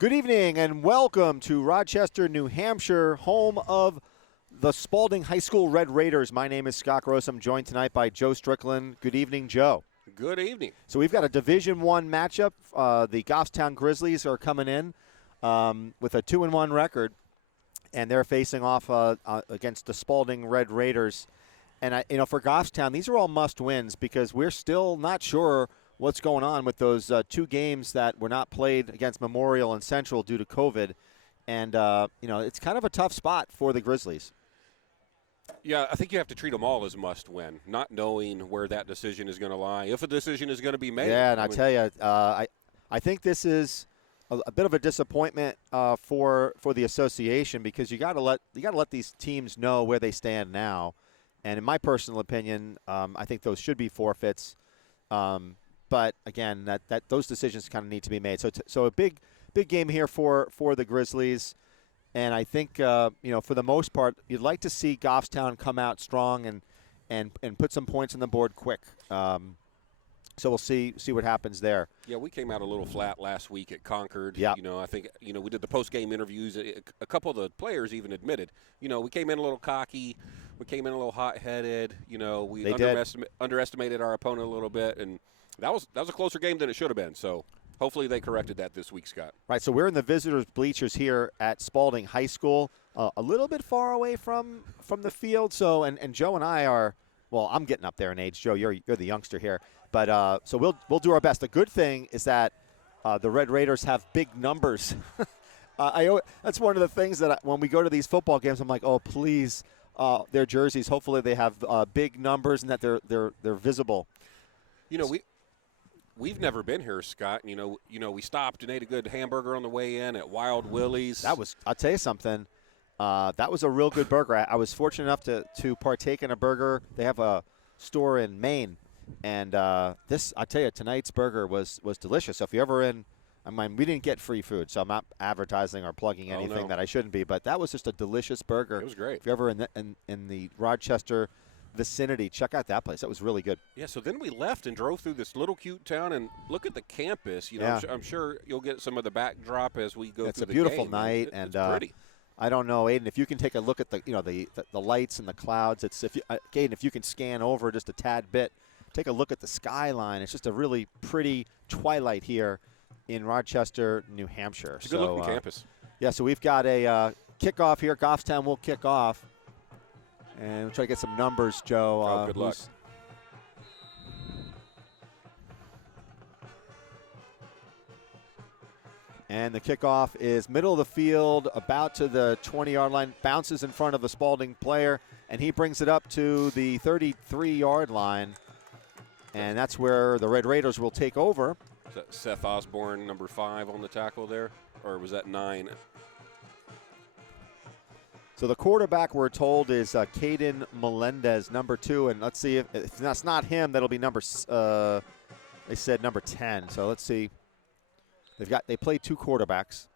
Good evening and welcome to Rochester, New Hampshire, home of the Spaulding High School Red Raiders. My name is Scott Gross. I'm joined tonight by Joe Strickland. Good evening, Joe. Good evening. So we've got a Division I matchup. The Goffstown Grizzlies are coming in with a 2-1 record, and they're facing off against the Spaulding Red Raiders. And for Goffstown, these are all must-wins because we're still not sure what's going on with those two games that were not played against Memorial and Central due to COVID. And, it's kind of a tough spot for the Grizzlies. Yeah, I think you have to treat them all as must-win, not knowing where that decision is going to lie, if a decision is going to be made. Yeah, and I tell you, I think this is a bit of a disappointment for the association because you got to let these teams know where they stand now. And in my personal opinion, I think those should be forfeits. But again, that those decisions kind of need to be made. So a big game here for the Grizzlies. And I think, for the most part, you'd like to see Goffstown come out strong and put some points on the board quick. So we'll see what happens there. Yeah, we came out a little flat last week at Concord. Yeah. I think, we did the post-game interviews. A couple of the players even admitted, we came in a little cocky. We came in a little hot-headed. We underestimated our opponent a little bit. And that was a closer game than it should have been. So hopefully they corrected that this week, Scott. Right, so we're in the visitors' bleachers here at Spaulding High School, a little bit far away from the field. So, and Joe and I are, well, I'm getting up there in age. Joe, you're the youngster here, but so we'll do our best. The good thing is that the Red Raiders have big numbers. That's one of the things that when we go to these football games, I'm like, oh please, their jerseys. Hopefully they have big numbers and that they're visible. We've never been here, Scott. We stopped and ate a good hamburger on the way in at Wild Willie's. I'll tell you something. That was a real good burger. I was fortunate enough to partake in a burger. They have a store in Maine, and I'll tell you, tonight's burger was delicious. So if you're ever in, we didn't get free food, so I'm not advertising or plugging anything that I shouldn't be. But that was just a delicious burger. It was great. If you're ever in the Rochester vicinity, check out that place. That was really good. Yeah, so then we left and drove through this little cute town and look at the campus. I'm sure you'll get some of the backdrop as we go through the game. It's a beautiful night, and it's pretty. I don't know, Aiden, if you can take a look at the lights and the clouds. Caden, if you can scan over just a tad bit, take a look at the skyline. It's just a really pretty twilight here in Rochester, New Hampshire. It's a good-looking campus. Yeah, so we've got a kickoff here. Goffstown will kick off. And we'll try to get some numbers, Joe. Good luck. And the kickoff is middle of the field, about to the 20-yard line, bounces in front of a Spaulding player, and he brings it up to the 33-yard line. And that's where the Red Raiders will take over. Is that Seth Osborne, number 5 on the tackle there? Or was that 9? So the quarterback, we're told, is Caden Melendez, number 2. And let's see if that's not him. That'll be they said number 10. So let's see. They play 2 quarterbacks.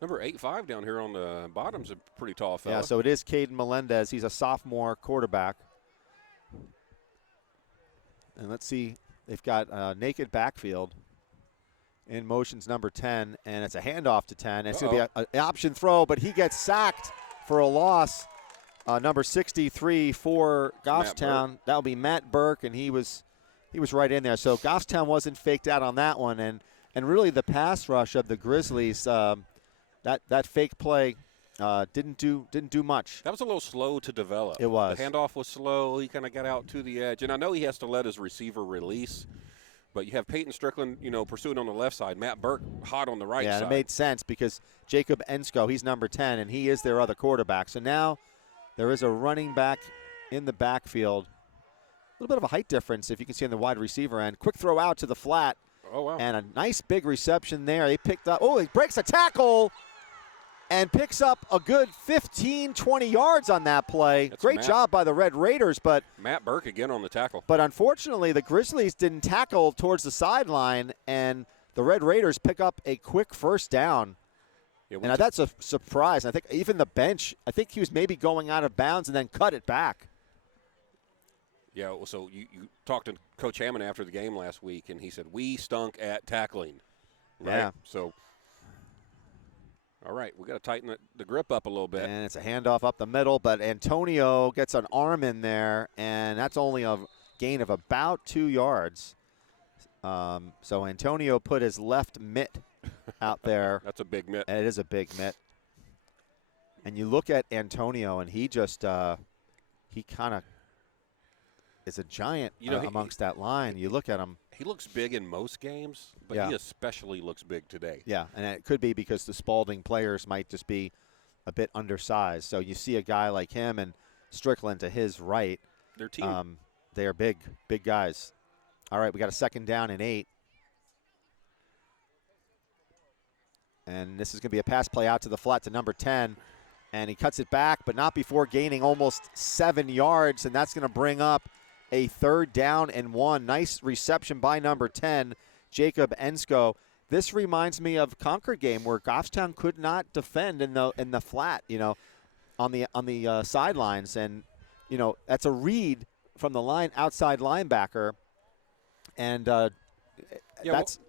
Number 8'5" down here on the bottom's a pretty tall fella. Yeah, so it is Caden Melendez. He's a sophomore quarterback. And let's see. They've got a naked backfield. In motion's number 10, and it's a handoff to 10. It's going to be an option throw, but he gets sacked for a loss. Number 63 for Goffstown. That'll be Matt Burke, and he was right in there. So Goffstown wasn't faked out on that one, and really the pass rush of the Grizzlies, that fake play didn't do much. That was a little slow to develop. It was. The handoff was slow. He kind of got out to the edge, and I know he has to let his receiver release. But you have Peyton Strickland, pursuing on the left side. Matt Burke hot on the right side. Yeah, it made sense because Jacob Ensko, he's number 10, and he is their other quarterback. So now there is a running back in the backfield. A little bit of a height difference, if you can see on the wide receiver end. Quick throw out to the flat. Oh, wow. And a nice big reception there. They picked up. Oh, he breaks a tackle and picks up a good 15, 20 yards on that play. Great job by the Red Raiders. But Matt Burke again on the tackle. But unfortunately, the Grizzlies didn't tackle towards the sideline, and the Red Raiders pick up a quick first down. Yeah, and that's a surprise. I think even the bench, I think he was maybe going out of bounds and then cut it back. Yeah, well, so you talked to Coach Hammond after the game last week, and he said, we stunk at tackling. Right? Yeah. So All right, we got to tighten the grip up a little bit. And it's a handoff up the middle, but Antonio gets an arm in there, and that's only a gain of about 2 yards. So Antonio put his left mitt out there. That's a big mitt. And it is a big mitt. And you look at Antonio, and he just he kind of is a giant amongst that line. You look at him. He looks big in most games, but he especially looks big today. Yeah, and it could be because the Spaulding players might just be a bit undersized. So you see a guy like him and Strickland to his right. Their team. They are big guys. All right, we got a 2nd down and 8. And this is going to be a pass play out to the flat to number 10. And he cuts it back, but not before gaining almost 7 yards. And that's going to bring up a 3rd down and 1. Nice reception by number 10, Jacob Ensko. This reminds me of Concord game where Goffstown could not defend in the flat, on the sidelines, and that's a read from the outside linebacker, and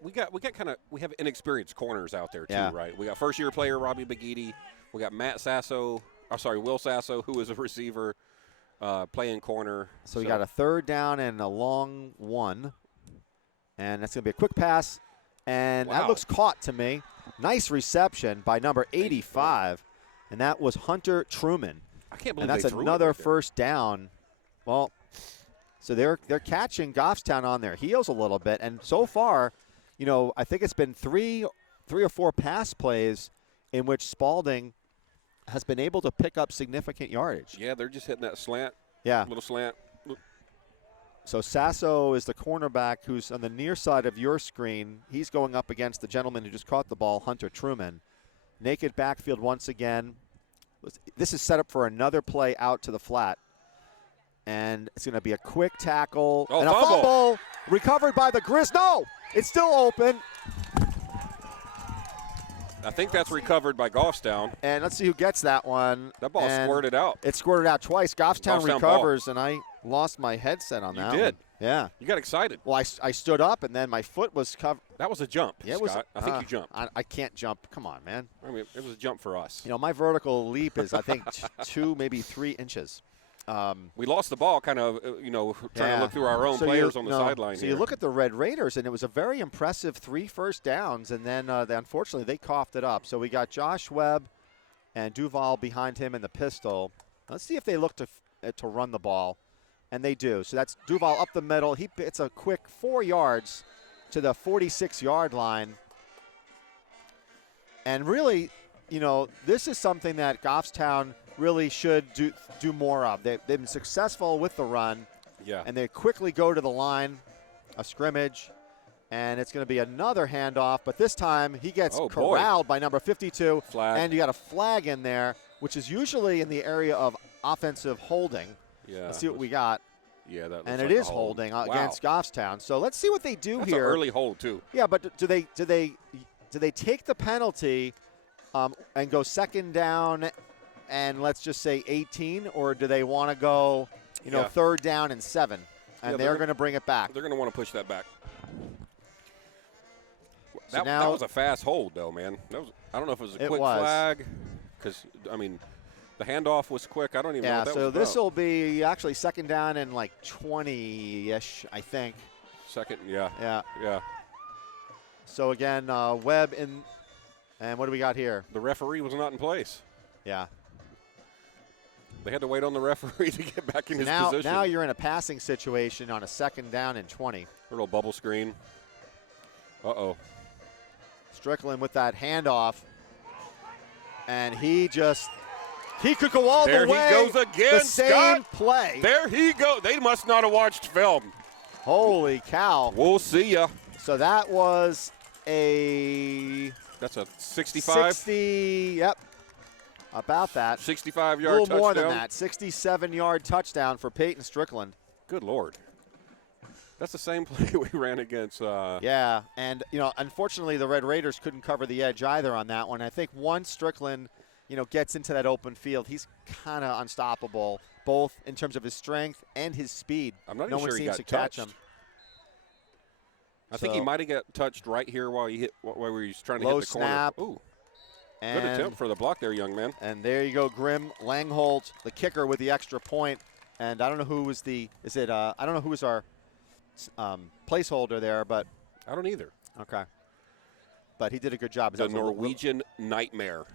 we have inexperienced corners out there too, right? We got first-year player Robbie Bagidi, we got Will Sasso, who is a receiver. Playing corner. So we got a 3rd down and a long 1. And that's going to be a quick pass. And that looks caught to me. Nice reception by number 85. And that was Hunter Truman. I can't believe that's another first down. Well, so they're catching Goffstown on their heels a little bit. And so far, I think it's been three or four pass plays in which Spaulding has been able to pick up significant yardage. Yeah, they're just hitting that slant. Yeah. Little slant. So Sasso is the cornerback who's on the near side of your screen. He's going up against the gentleman who just caught the ball, Hunter Truman. Naked backfield once again. This is set up for another play out to the flat. And it's going to be a quick tackle. Oh, and a fumble recovered by the Grizz. No, it's still open. I think that's recovered by Goffstown. And let's see who gets that one. That ball squirted out. It squirted out twice. Goffstown recovers, ball. And I lost my headset on that. You did. One. Yeah. You got excited. Well, I stood up, and then my foot was covered. That was a jump, yeah, Scott. I think you jumped. I can't jump. Come on, man. I mean, it was a jump for us. My vertical leap is, I think, 2, maybe 3 inches. We lost the ball kind of, trying to look through our own players on the sideline. So you look at the Red Raiders, and it was a very impressive 3 first downs, and then unfortunately they coughed it up. So we got Josh Webb and Duval behind him in the pistol. Let's see if they look to run the ball, and they do. So that's Duval up the middle. It's a quick 4 yards to the 46-yard line. And really, this is something that Goffstown really should do more of. They've been successful with the run. Yeah. And they quickly go to the line of scrimmage. And it's going to be another handoff. But this time he gets corralled by number 52. Flag. And you got a flag in there, which is usually in the area of offensive holding. Yeah. Let's see what we got. Yeah, that looks and like it is holding against Goffstown. So let's see what they do That's here. An early hold too. Yeah, but do they take the penalty and go 2nd down and let's just say 18, or do they want to go, 3rd down and 7, and they're going to bring it back? They're going to want to push that back. So that was a fast hold, though, man. I don't know if it was a quick flag, because the handoff was quick. I don't even know what that was about. Yeah, so this will be actually 2nd down and like 20-ish, I think. Second, yeah. Yeah. So again, Webb in, and what do we got here? The referee was not in place. Yeah. They had to wait on the referee to get back in his position. Now you're in a passing situation on a 2nd down and 20. A little bubble screen. Uh-oh. Strickland with that handoff. And he could go all the way. There he goes again, the same play. There he goes. They must not have watched film. Holy cow. We'll see ya. So that was that's a 65? 60, yep. About that. 65-yard touchdown. A little more than that. 67-yard touchdown for Peyton Strickland. Good Lord. That's the same play we ran against. Yeah, and, unfortunately the Red Raiders couldn't cover the edge either on that one. I think once Strickland, gets into that open field, he's kind of unstoppable, both in terms of his strength and his speed. I'm not no even one sure seems he got to catch him. I think he might have got touched right here while he was trying to low hit the corner. snap. Ooh. And, good attempt for the block there, young man. And there you go, Grim Langholt, the kicker with the extra point. And I don't know who was I don't know who was our placeholder there, but. I don't either. Okay. But he did a good job. The Norwegian Nightmare.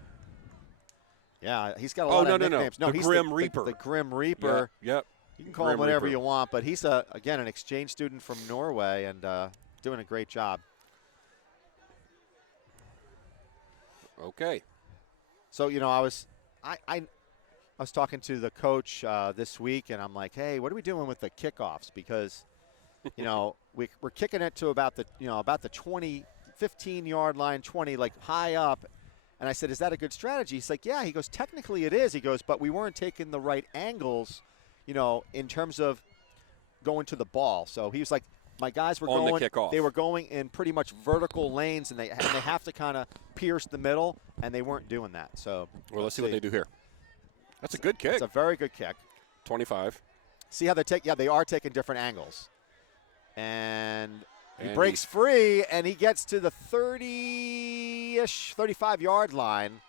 Yeah, he's got a lot of nicknames. No, he's Grim Reaper. The Grim Reaper. Yep. You can call him whatever you want, but he's, again, an exchange student from Norway and doing a great job. Okay. So, I was talking to the coach this week, and I'm like, hey, what are we doing with the kickoffs? Because, we're kicking it to about the 20, 15-yard line, 20, like high up. And I said, is that a good strategy? He's like, yeah. He goes, technically it is. He goes, but we weren't taking the right angles, in terms of going to the ball. So he was like, my guys were on the kickoff. They were going in pretty much vertical lanes, and they have to kind of pierce the middle, and they weren't doing that. So let's see what they do here. That's a good kick. It's a very good kick. 25. See how they are taking different angles. And he breaks free, and he gets to the 30-ish, 35-yard line.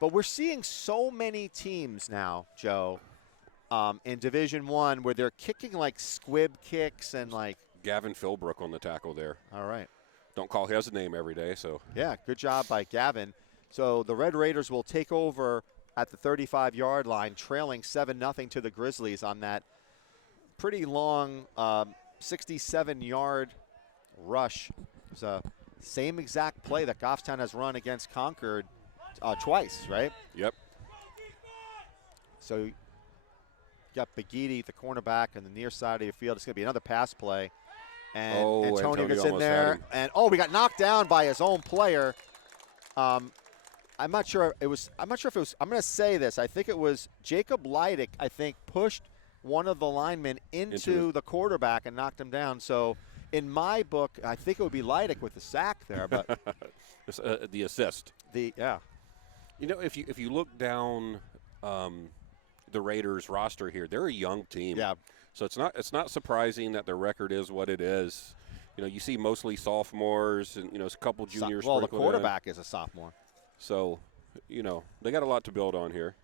But we're seeing so many teams now, Joe, in Division I where they're kicking like squib kicks and like. Gavin Philbrook on the tackle there. All right. Don't call his name every day, so. Yeah, good job by Gavin. So the Red Raiders will take over at the 35-yard line, trailing 7-0 to the Grizzlies on that pretty long 67-yard rush. It was a same exact play that Goffstown has run against Concord twice, right? Yep. So you got Bagidi, the cornerback, on the near side of your field. It's going to be another pass play. And Antonio gets in there. And, we got knocked down by his own player. I'm not sure if it was, I'm going to say this. I think it was Jacob Leidick, pushed one of the linemen into the quarterback and knocked him down. So in my book, I think it would be Leidick with the sack there. But the assist. Yeah. If you look down the Raiders roster here, they're a young team. Yeah. So it's not surprising that their record is what it is. You see mostly sophomores and a couple juniors. Well, the quarterback is a sophomore. So, they got a lot to build on here.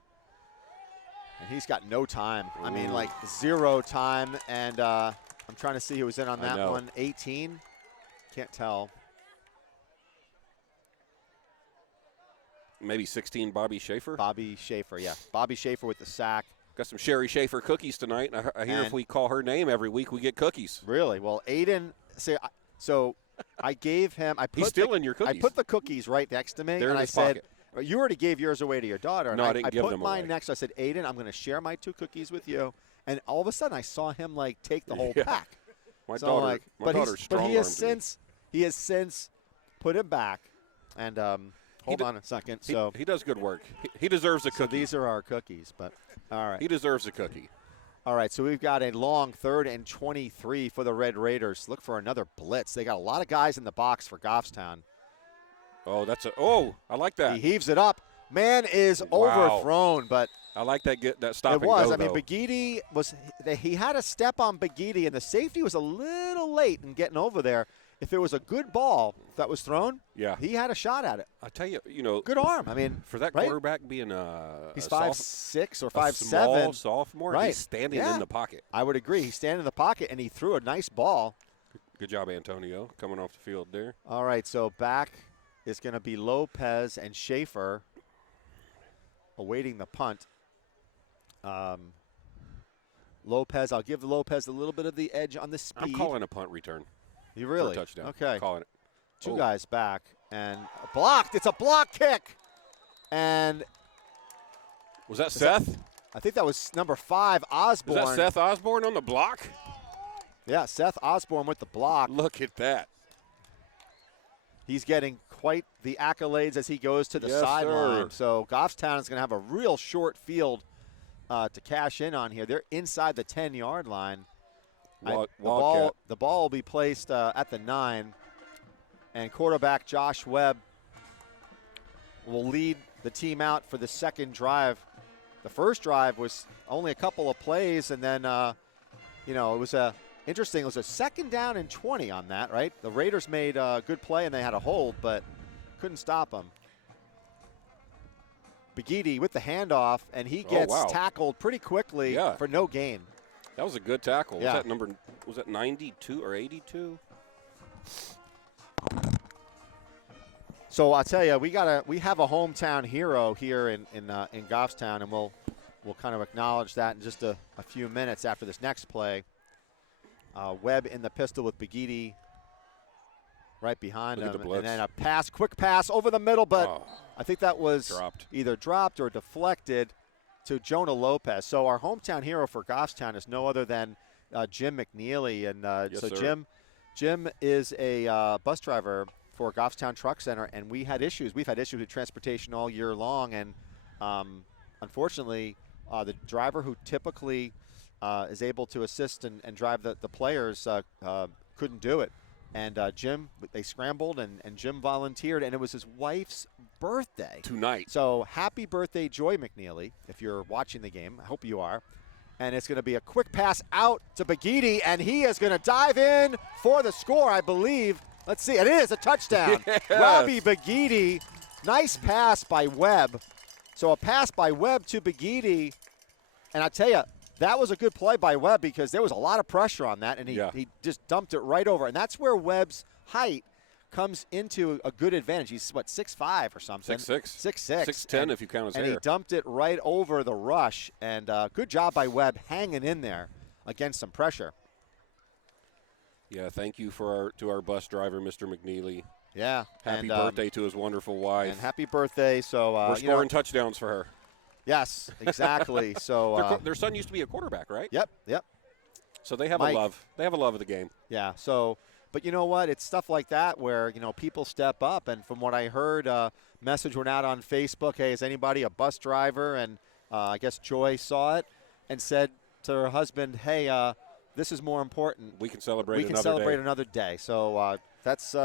And he's got no time. Ooh. I mean, like 0 time. And I'm trying to see who was in on that one. 18? Can't tell. Maybe 16, Bobby Schaefer? Bobby Schaefer, yeah. Bobby Schaefer with the sack. Got some Sherry Schaefer cookies tonight. I hear if we call her name every week, we get cookies. Really? Well, Aiden, so I gave him. He's stealing your cookies. I put the cookies right next to me, They're and in I his said, pocket. you already gave yours away to your daughter. No, I didn't give them I put mine away. next. I said, Aiden, I'm going to share my 2 cookies with you. And all of a sudden, I saw him, take the whole pack. My daughter's strong. But he has since put him back. And hold on a second. He does good work. He deserves a cookie. So these are our cookies, but all right. He deserves a cookie. All right, so we've got a long 3rd and 23 for the Red Raiders. Look for another blitz. They got a lot of guys in the box for Goffstown. Oh, I like that. He heaves it up. Man is overthrown, but I like that stop and it was. go, I mean, Bagidi he had a step on Bagidi, and the safety was a little late in getting over there. If it was a good ball that was thrown, he had a shot at it. I tell you, good arm. I mean, for that quarterback being he's 5'6" or 5'7", small sophomore, right? He's standing in the pocket. I would agree. He's standing in the pocket, and he threw a nice ball. Good job, Antonio, coming off the field there. All right, so back is going to be Lopez and Schaefer awaiting the punt. Lopez, I'll give Lopez a little bit of the edge on the speed. I'm calling a punt return. You really? For a touchdown. Okay. Calling it. 2 guys back and blocked. It's a block kick. And was that Seth? I think that was number 5, Osborne. Was that Seth Osborne on the block? Yeah, Seth Osborne with the block. Look at that. He's getting quite the accolades as he goes to the sideline. So Goffstown is going to have a real short field to cash in on here. They're inside the 10-yard line. The ball will be placed at the 9, and quarterback Josh Webb will lead the team out for the second drive. The first drive was only a couple of plays, and then it was interesting. It was a 2nd down and 20 on that, right? The Raiders made a good play, and they had a hold, but couldn't stop them. Begidi with the handoff, and he gets tackled pretty quickly for no gain. That was a good tackle. Was that 92 or 82? So I'll tell you, we have a hometown hero here in Goffstown, and we'll kind of acknowledge that in just a few minutes after this next play. Webb in the pistol with Begidi right behind him, and then a quick pass over the middle, but I think that was either dropped or deflected to Jonah Lopez. So our hometown hero for Goffstown is no other than Jim McNeely, and Jim is a bus driver for Goffstown Truck Center, and we've had issues with transportation all year long, and unfortunately the driver who typically is able to assist and drive the players couldn't do it. And Jim, they scrambled, and Jim volunteered, and it was his wife's birthday tonight. So happy birthday, Joy McNeely, if you're watching the game. I hope you are. And it's going to be a quick pass out to Begidi, and he is going to dive in for the score, I believe. Let's see. It is a touchdown. Yes. Robbie Begidi. Nice pass by Webb. So a pass by Webb to Begidi. And I tell you, that was a good play by Webb because there was a lot of pressure on that, and he just dumped it right over. And that's where Webb's height comes into a good advantage. He's, 6'5" or something? 6'6". 6'6". 6'10" if you count his hair. And he dumped it right over the rush. And good job by Webb hanging in there against some pressure. Yeah, thank you to our bus driver, Mr. McNeely. Yeah. Happy birthday to his wonderful wife. And happy birthday. So we're scoring touchdowns for her. Yes, exactly. So their son used to be a quarterback, right? Yep. So they have a love. They have a love of the game. Yeah. So, but you know what? It's stuff like that where people step up. And from what I heard, message went out on Facebook. Hey, is anybody a bus driver? And I guess Joy saw it and said to her husband, "Hey, this is more important. We can celebrate. Another day." So that's.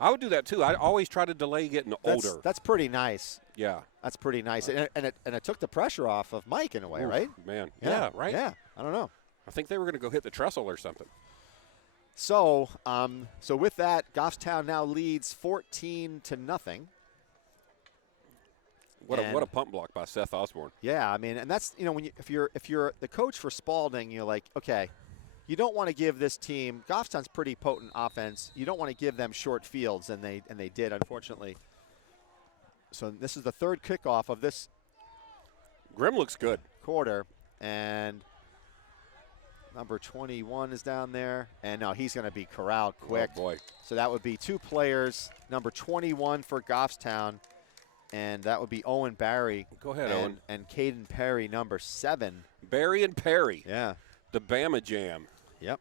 I would do that too. I always try to delay getting older. That's pretty nice. Yeah, that's pretty nice, and it took the pressure off of Mike in a way, right? Man, yeah, right. Yeah, I don't know. I think they were going to go hit the trestle or something. So, with that, Goffstown now leads 14-0. What a pump block by Seth Osborne. Yeah, I mean, and that's if you're the coach for Spaulding, you're like, okay. You don't want to give this team, Goffstown's pretty potent offense. You don't want to give them short fields, and they did, unfortunately. So this is the third kickoff of this. Grimm looks good. Quarter, and number 21 is down there, and now he's going to be corralled quick. Oh boy! So that would be two players. Number 21 for Goffstown, and that would be Owen Barry. Go ahead, Owen. And Caden Perry, number 7. Barry and Perry. Yeah. The Bama Jam. Yep.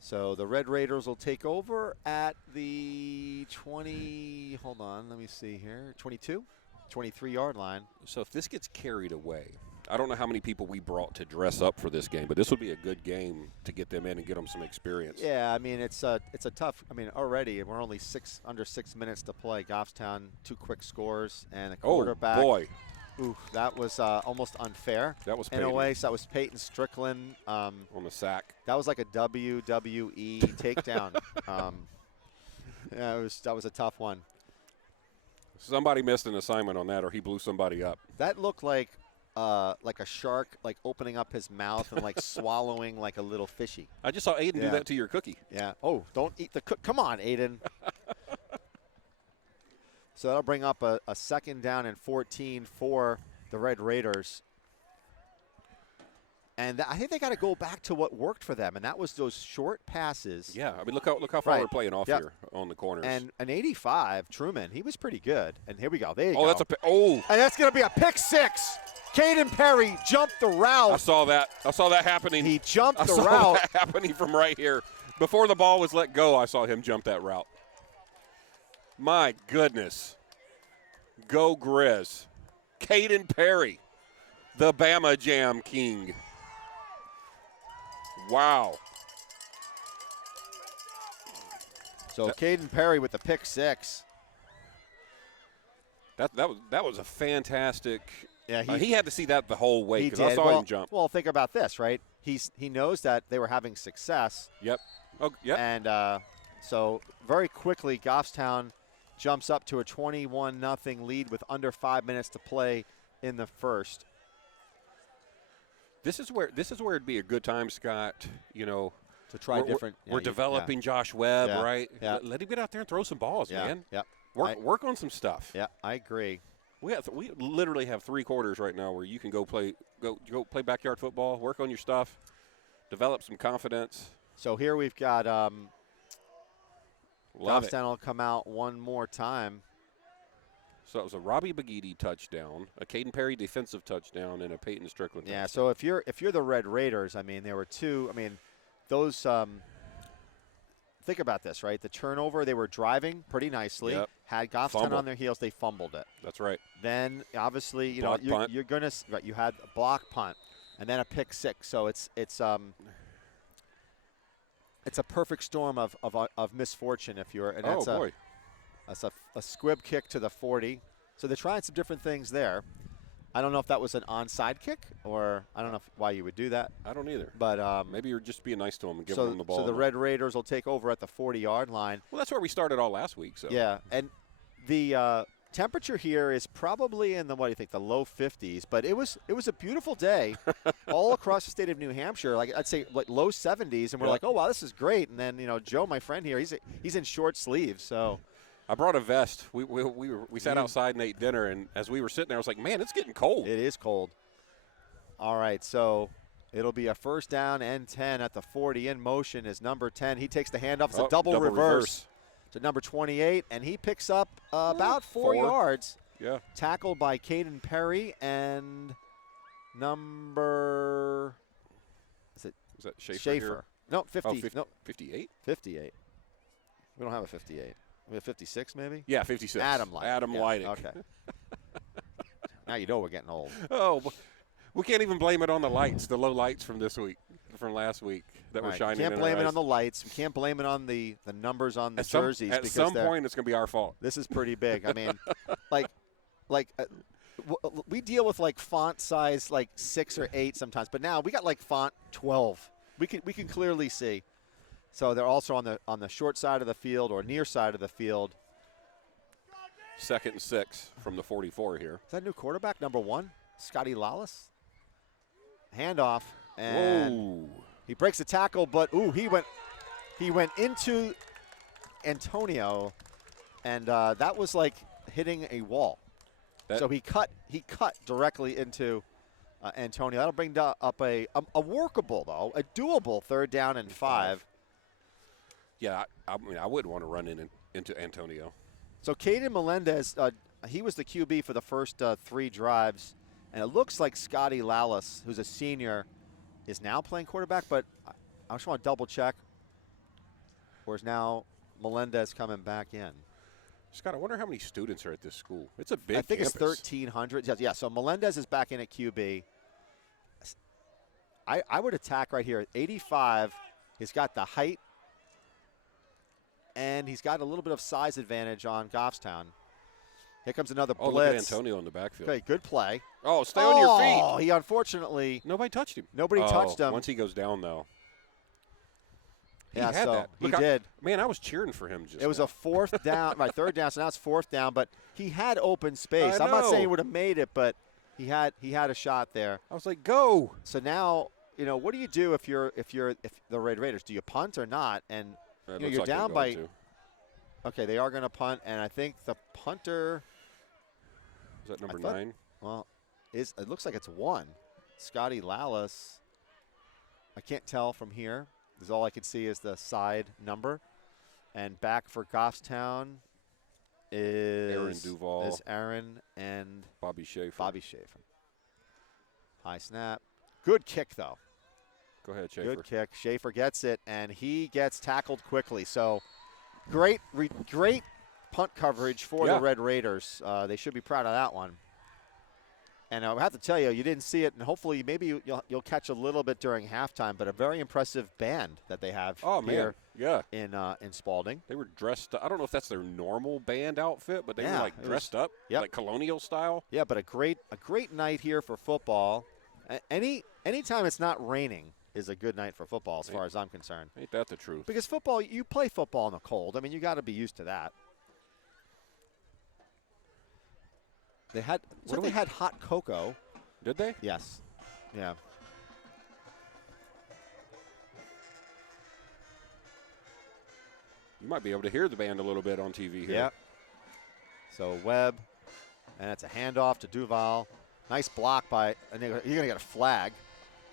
So the Red Raiders will take over at the 20, hold on, let me see here, 22, 23-yard line. So if this gets carried away, I don't know how many people we brought to dress up for this game, but this would be a good game to get them in and get them some experience. Yeah, I mean, it's a tough, already we're only under 6 minutes to play. Goffstown, 2 quick scores, and the quarterback. Oh, boy. Ooh, that was almost unfair. That was Peyton. In a way. So that was Peyton Strickland on the sack. That was like a WWE takedown. Yeah, that was a tough one. Somebody missed an assignment on that, or he blew somebody up. That looked like a shark, like opening up his mouth and like swallowing like a little fishy. I just saw Aiden do that to your cookie. Yeah. Oh, don't eat the Come on, Aiden. So that'll bring up a second down and 14 for the Red Raiders. And I think they got to go back to what worked for them, and that was those short passes. Yeah, I mean, look how far we're playing off here on the corners. And an 85, Truman, he was pretty good. And here we go. There you go. Oh, that's and that's going to be a pick 6. Caden Perry jumped the route. I saw that happening. He jumped the route. I saw that happening from right here. Before the ball was let go, I saw him jump that route. My goodness. Go Grizz. Caden Perry, the Bama Jam King. Wow. So Caden Perry with the pick 6. That was a fantastic. Yeah, he had to see that the whole way because I saw him jump. Well, think about this, right? He knows that they were having success. Yep. Oh, yep. And so very quickly, Goffstown jumps up to a 21-0 lead with under 5 minutes to play in the first. This is where it'd be a good time, Scott. You know, to try different. We're developing Josh Webb, yeah. right? Yeah. Let him get out there and throw some balls, man. Yeah. Work on some stuff. Yeah, I agree. We literally have 3 quarters right now where you can go play backyard football, work on your stuff, develop some confidence. So here we've got Goffstown will come out one more time. So it was a Robbie Bagidi touchdown, a Caden Perry defensive touchdown, and a Peyton Strickland touchdown. Yeah, so if you're the Red Raiders, I mean, there were 2. I mean, those think about this, right? The turnover, they were driving pretty nicely. Yep. Had Goffstown on their heels, they fumbled it. That's right. Then obviously, you're going to you had a block punt and then a pick 6. So it's a perfect storm of misfortune if you're and that's boy. That's a squib kick to the 40. So they're trying some different things there. I don't know if that was an onside kick or I don't know why you would do that. I don't either. But maybe you're just being nice to them and giving them the ball. So the Red Raiders will take over at the 40-yard line. Well, that's where we started all last week. So yeah, and the temperature here is probably in the the low 50s. But it was a beautiful day all across the state of New Hampshire. Like I'd say like low 70s, and we're like, oh wow, this is great. And then Joe, my friend here, he's in short sleeves, so. I brought a vest. We sat outside and ate dinner, and as we were sitting there, I was like, man, it's getting cold. It is cold. All right, so it'll be a first down and 10 at the 40. In motion is number 10. He takes the handoff. It's a double reverse to number 28, and he picks up about 4 yards. Yeah. Tackled by Caden Perry and number – is that Schaefer? Here? No, 50. No, 58? 58. We don't have a 58. We have 56 maybe? Yeah, 56. Adam Leidick. Okay. Now you know we're getting old. Oh, we can't even blame it on the lights, the low lights from last week that were shining. Can't blame it on the lights. We can't blame it on the numbers on the jerseys. At some point, it's going to be our fault. This is pretty big. I mean, we deal with like font size like 6 or 8 sometimes, but now we got like font 12. We can clearly see. So they're also on the short side of the field or near side of the field. 2nd and 6 from the 44 here. Is that new quarterback, number 1, Scotty Lawless? Handoff, and he breaks the tackle, but he went into Antonio, and that was like hitting a wall. So he cut directly into Antonio. That'll bring up a workable though, a doable 3rd down and 5. Yeah, I mean, I wouldn't want to run into Antonio. So Caden Melendez, he was the QB for the first 3 drives, and it looks like Scotty Lawless, who's a senior, is now playing quarterback, but I just want to double check. Or is now Melendez coming back in? Scott, I wonder how many students are at this school. It's a big I think campus. It's 1,300. Yeah, so Melendez is back in at QB. I would attack right here at 85. He's got the height, and he's got a little bit of size advantage on Goffstown. Here comes another blitz. Look at Antonio in the backfield. Okay, good play. Oh, stay on your feet. Oh, he unfortunately. Nobody touched him. Nobody touched him. Once he goes down, though. Yeah, he had that. He did. Man, I was cheering for him just It was now. a 4th down, right, 3rd down, so now it's 4th down, but he had open space. I'm not saying he would have made it, but he had a shot there. I was like, go. So now, what do you do if the Red Raiders? Do you punt or not? And you're like down by. Okay, they are going to punt, and I think the punter. Is that number 9? Well, it looks like it's 1. Scotty Lawless. I can't tell from here. Because all I can see is the side number. And back for Goffstown is Aaron Duval. Is Aaron and Bobby Schaefer. High snap. Good kick, though. Go ahead, Schaefer. Good kick. Schaefer gets it, and he gets tackled quickly. So great punt coverage for the Red Raiders. They should be proud of that one. And I have to tell you, you didn't see it, and hopefully maybe you'll catch a little bit during halftime, but a very impressive band that they have here in Spaulding. They were dressed up. I don't know if that's their normal band outfit, but they were like dressed up, like colonial style. Yeah, but a great night here for football. Anytime it's not raining is a good night for football as far as I'm concerned. Ain't that the truth? Because football, you play football in the cold. I mean, you got to be used to that. They had hot cocoa. Did they? Yes. Yeah. You might be able to hear the band a little bit on TV here. Yeah. So Webb, and it's a handoff to Duval. Nice block by, and you're going to get a flag.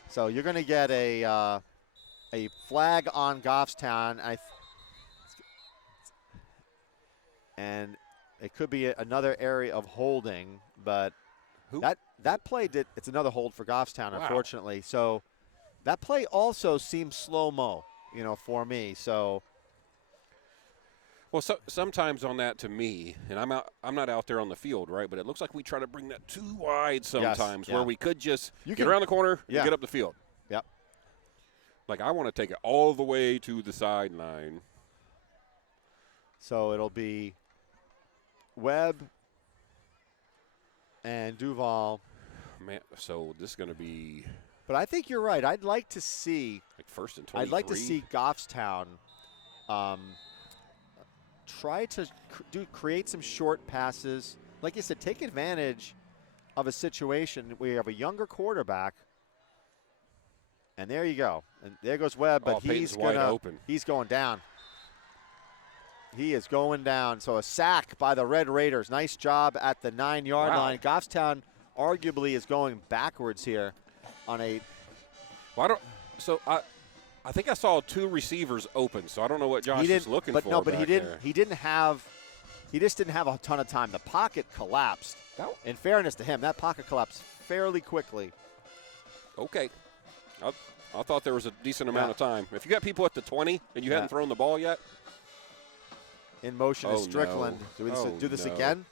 So you're going to get a flag on Goffstown. And it could be another area of holding, but that play it's another hold for Goffstown, unfortunately. So that play also seems slow-mo, for me. So. Well, sometimes on that, to me, and I'm not out there on the field, right? But it looks like we try to bring that too wide sometimes, where we could just get around the corner and get up the field. Yep. Like, I want to take it all the way to the sideline. So it'll be Webb and Duval. Man, so this is going to be. But I think you're right. I'd like to see. Like first and 23. I'd like to see Goffstown try to create some short passes. Like you said, take advantage of a situation where you have a younger quarterback. And there you go. And there goes Webb, but he's going down. He is going down. So a sack by the Red Raiders. Nice job at the 9-yard line. Goffstown arguably is going backwards here on a. I think I saw 2 receivers open, so I don't know what Josh is looking for. No, but he just didn't have a ton of time. The pocket collapsed. In fairness to him, that pocket collapsed fairly quickly. Okay. I thought there was a decent amount of time. If you got people at the 20 and you hadn't thrown the ball yet. In motion is Strickland. No. Do this again.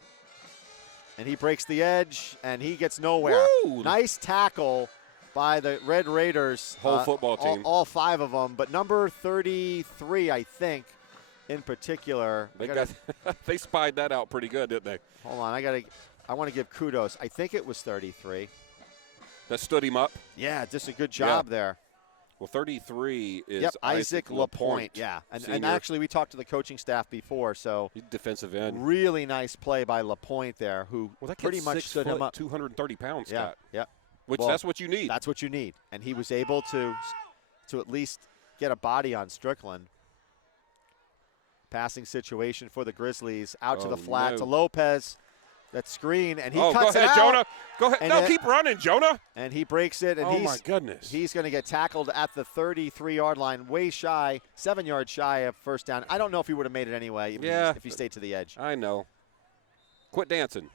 And he breaks the edge, and he gets nowhere. Woo! Nice tackle by the Red Raiders. Whole football team. All 5 of them. But number 33, I think, in particular. They spied that out pretty good, didn't they? Hold on. I want to give kudos. I think it was 33. That stood him up? Yeah, just a good job there. Well, 33 is Isaac Lapointe. Yeah, and actually we talked to the coaching staff before, so he's defensive end. Really nice play by Lapointe there, who pretty much stood him up. 230 pounds, Scott. Yeah. That's what you need. That's what you need, and he was able to at least get a body on Strickland. Passing situation for the Grizzlies, out to the flat to Lopez. That screen, and he cuts it out. Jonah. Go ahead. No, keep running, Jonah. And he breaks it, and my goodness. He's going to get tackled at the 33-yard line, way shy, 7 yards shy of first down. I don't know if he would have made it anyway if he stayed to the edge. I know. Quit dancing.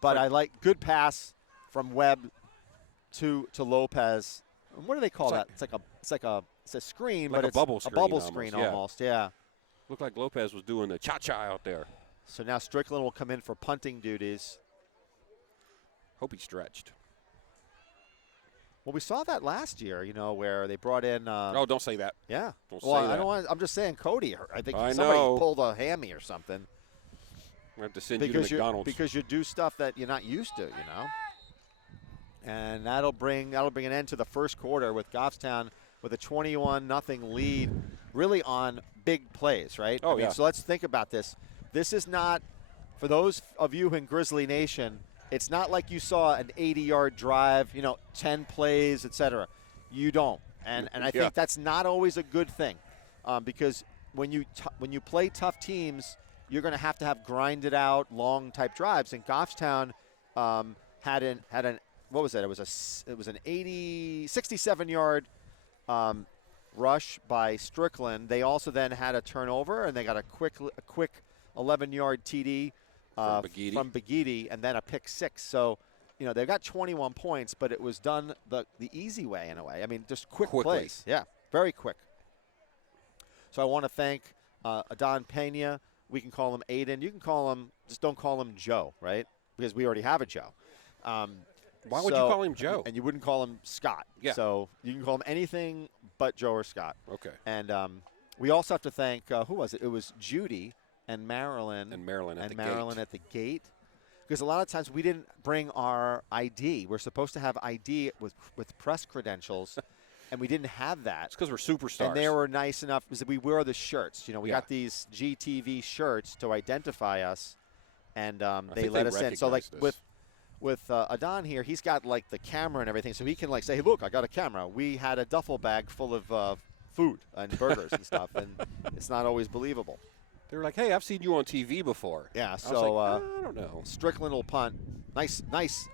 But I like good pass from Webb to Lopez. What do they call that? It's a screen, like but it's a bubble screen almost. Yeah. Looked like Lopez was doing the cha-cha out there. So now Strickland will come in for punting duties. Hope he stretched. Well, we saw that last year, where they brought in. Don't say that. Yeah. Don't say that. I don't want. I'm just saying, Cody. I think somebody pulled a hammy or something. I have to send you to McDonald's because you do stuff that you're not used to, And that'll bring an end to the first quarter with Goffstown with a 21-0 lead, really on big plays, right? So let's think about this. This is not, for those of you in Grizzly Nation, it's not like you saw an 80-yard drive, 10 plays, etc. You don't, and I think that's not always a good thing, because when you play tough teams, you're going to have grinded out long type drives. And Goffstown had an what was that? It was an 67-yard rush by Strickland. They also then had a turnover, and they got a quick 11-yard TD from Begidi, and then a pick 6. So, they got 21 points, but it was done the easy way in a way. I mean, just quickly plays. Yeah, very quick. So I want to thank Adon Pena. We can call him Aiden. You can call him, just don't call him Joe, right? Because we already have a Joe. Why would you call him Joe? And you wouldn't call him Scott. Yeah. So you can call him anything but Joe or Scott. Okay. And we also have to thank, who was it? It was Judy and Marilyn. At the gate. Because a lot of times we didn't bring our ID. We're supposed to have ID with press credentials, and we didn't have that. It's because we're superstars. And they were nice enough because we wear the shirts. We got these GTV shirts to identify us, and they let us in. So, like, Adon here, he's got like the camera and everything, so he can like say, hey, look, I got a camera. We had a duffel bag full of food and burgers and stuff, and it's not always believable. They were like, hey, I've seen you on TV before. Yeah, I was like, I don't know. Strickland will punt. Nice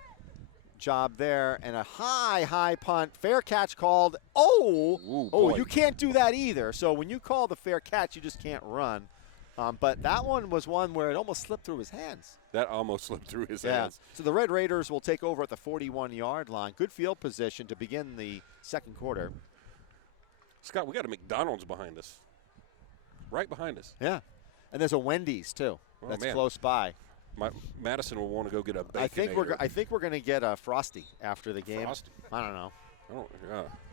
job there, and a high punt. Fair catch called. Ooh, you can't do that either. So when you call the fair catch, you just can't run. But that one was one where it almost slipped through his hands. That almost slipped through his hands. So the Red Raiders will take over at the 41-yard line. Good field position to begin the second quarter. Scott, we got a McDonald's behind us. Right behind us. Yeah. And there's a Wendy's, too. That's close by. Madison will want to go get a Baconator. I think we're going to get a Frosty after the game. Frosty? I don't know.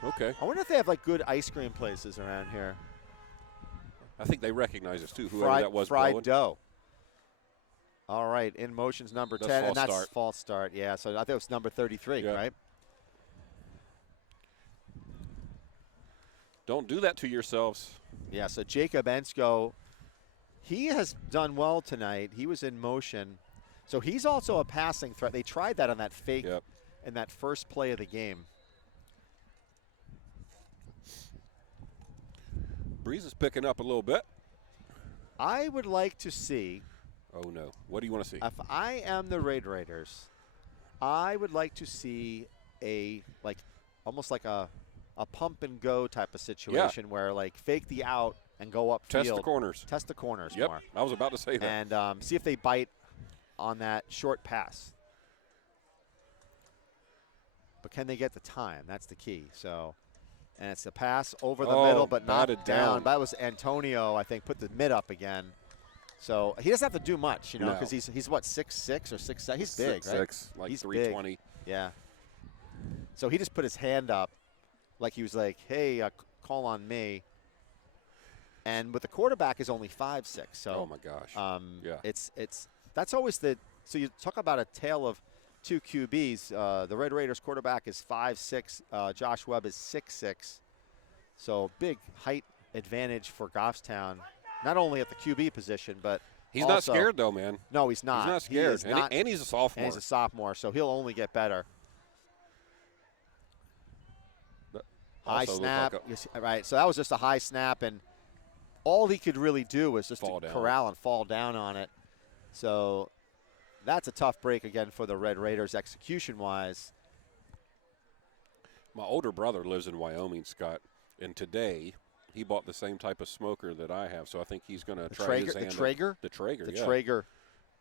Okay. I wonder if they have, like, good ice cream places around here. I think they recognize us, too, whoever that was. Fried dough. All right, in motion's number 10, and that's false start. Yeah, so I think it was number 33, right? Don't do that to yourselves. Yeah, so Jacob Ensko, he has done well tonight. He was in motion. So he's also a passing threat. They tried that on that fake in that first play of the game. Breeze is picking up a little bit. I would like to see. Oh, no. What do you want to see? If I am the Raiders, I would like to see almost like a pump and go type of situation where like fake the out and go up Test the corners. Test the corners more. I was about to say that. And see if they bite on that short pass. But can they get the time? That's the key. So, and it's a pass over the middle, but not down. That was Antonio, I think, put the mid up again. So he doesn't have to do much, because he's what, 6'6" or 6'7"? He's big, right? 6'6", like he's 320. Big. Yeah. So he just put his hand up like he was like, hey, call on me. And with the quarterback is only 5'6". So oh my gosh. That's always so you talk about a tale of two QBs. The Red Raiders quarterback is 5'6". Josh Webb is 6'6". So big height advantage for Goffstown, not only at the QB position, but he's not scared though, man. No, he's not. He's not scared. And he's a sophomore. And he's a sophomore, so he'll only get better. High snap. Right, so that was just a high snap, and all he could really do was just corral and fall down on it. So that's a tough break again for the Red Raiders execution-wise. My older brother lives in Wyoming, Scott, and today he bought the same type of smoker that I have, so I think he's going to try his hand. The Traeger? The Traeger, The Traeger.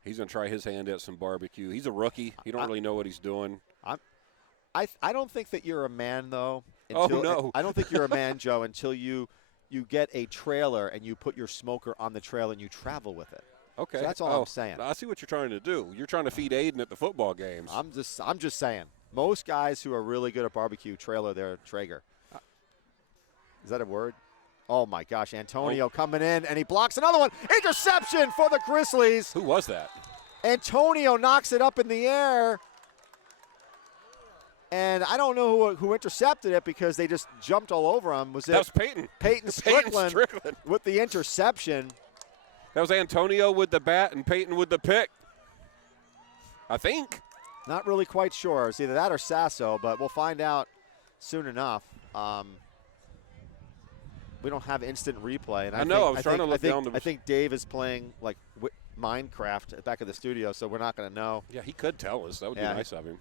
He's going to try his hand at some barbecue. He's a rookie. He don't really know what he's doing. I don't think that you're a man, though. No. I don't think you're a man, Joe, until you get a trailer and you put your smoker on the trailer and you travel with it. Okay. So that's all I'm saying. I see what you're trying to do. You're trying to feed Aiden at the football games. I'm just saying. Most guys who are really good at barbecue trailer their Traeger. Is that a word? Oh, my gosh. Antonio coming in, and he blocks another one. Interception for the Grizzlies. Who was that? Antonio knocks it up in the air. And I don't know who intercepted it because they just jumped all over him. That was Peyton. Peyton Strickland with the interception. That was Antonio with the bat and Peyton with the pick. I think. Not really quite sure. It's either that or Sasso, but we'll find out soon enough. We don't have instant replay. And I was trying to look down. I think Dave is playing like Minecraft at the back of the studio, so we're not going to know. Yeah, he could tell us. That would be nice of him.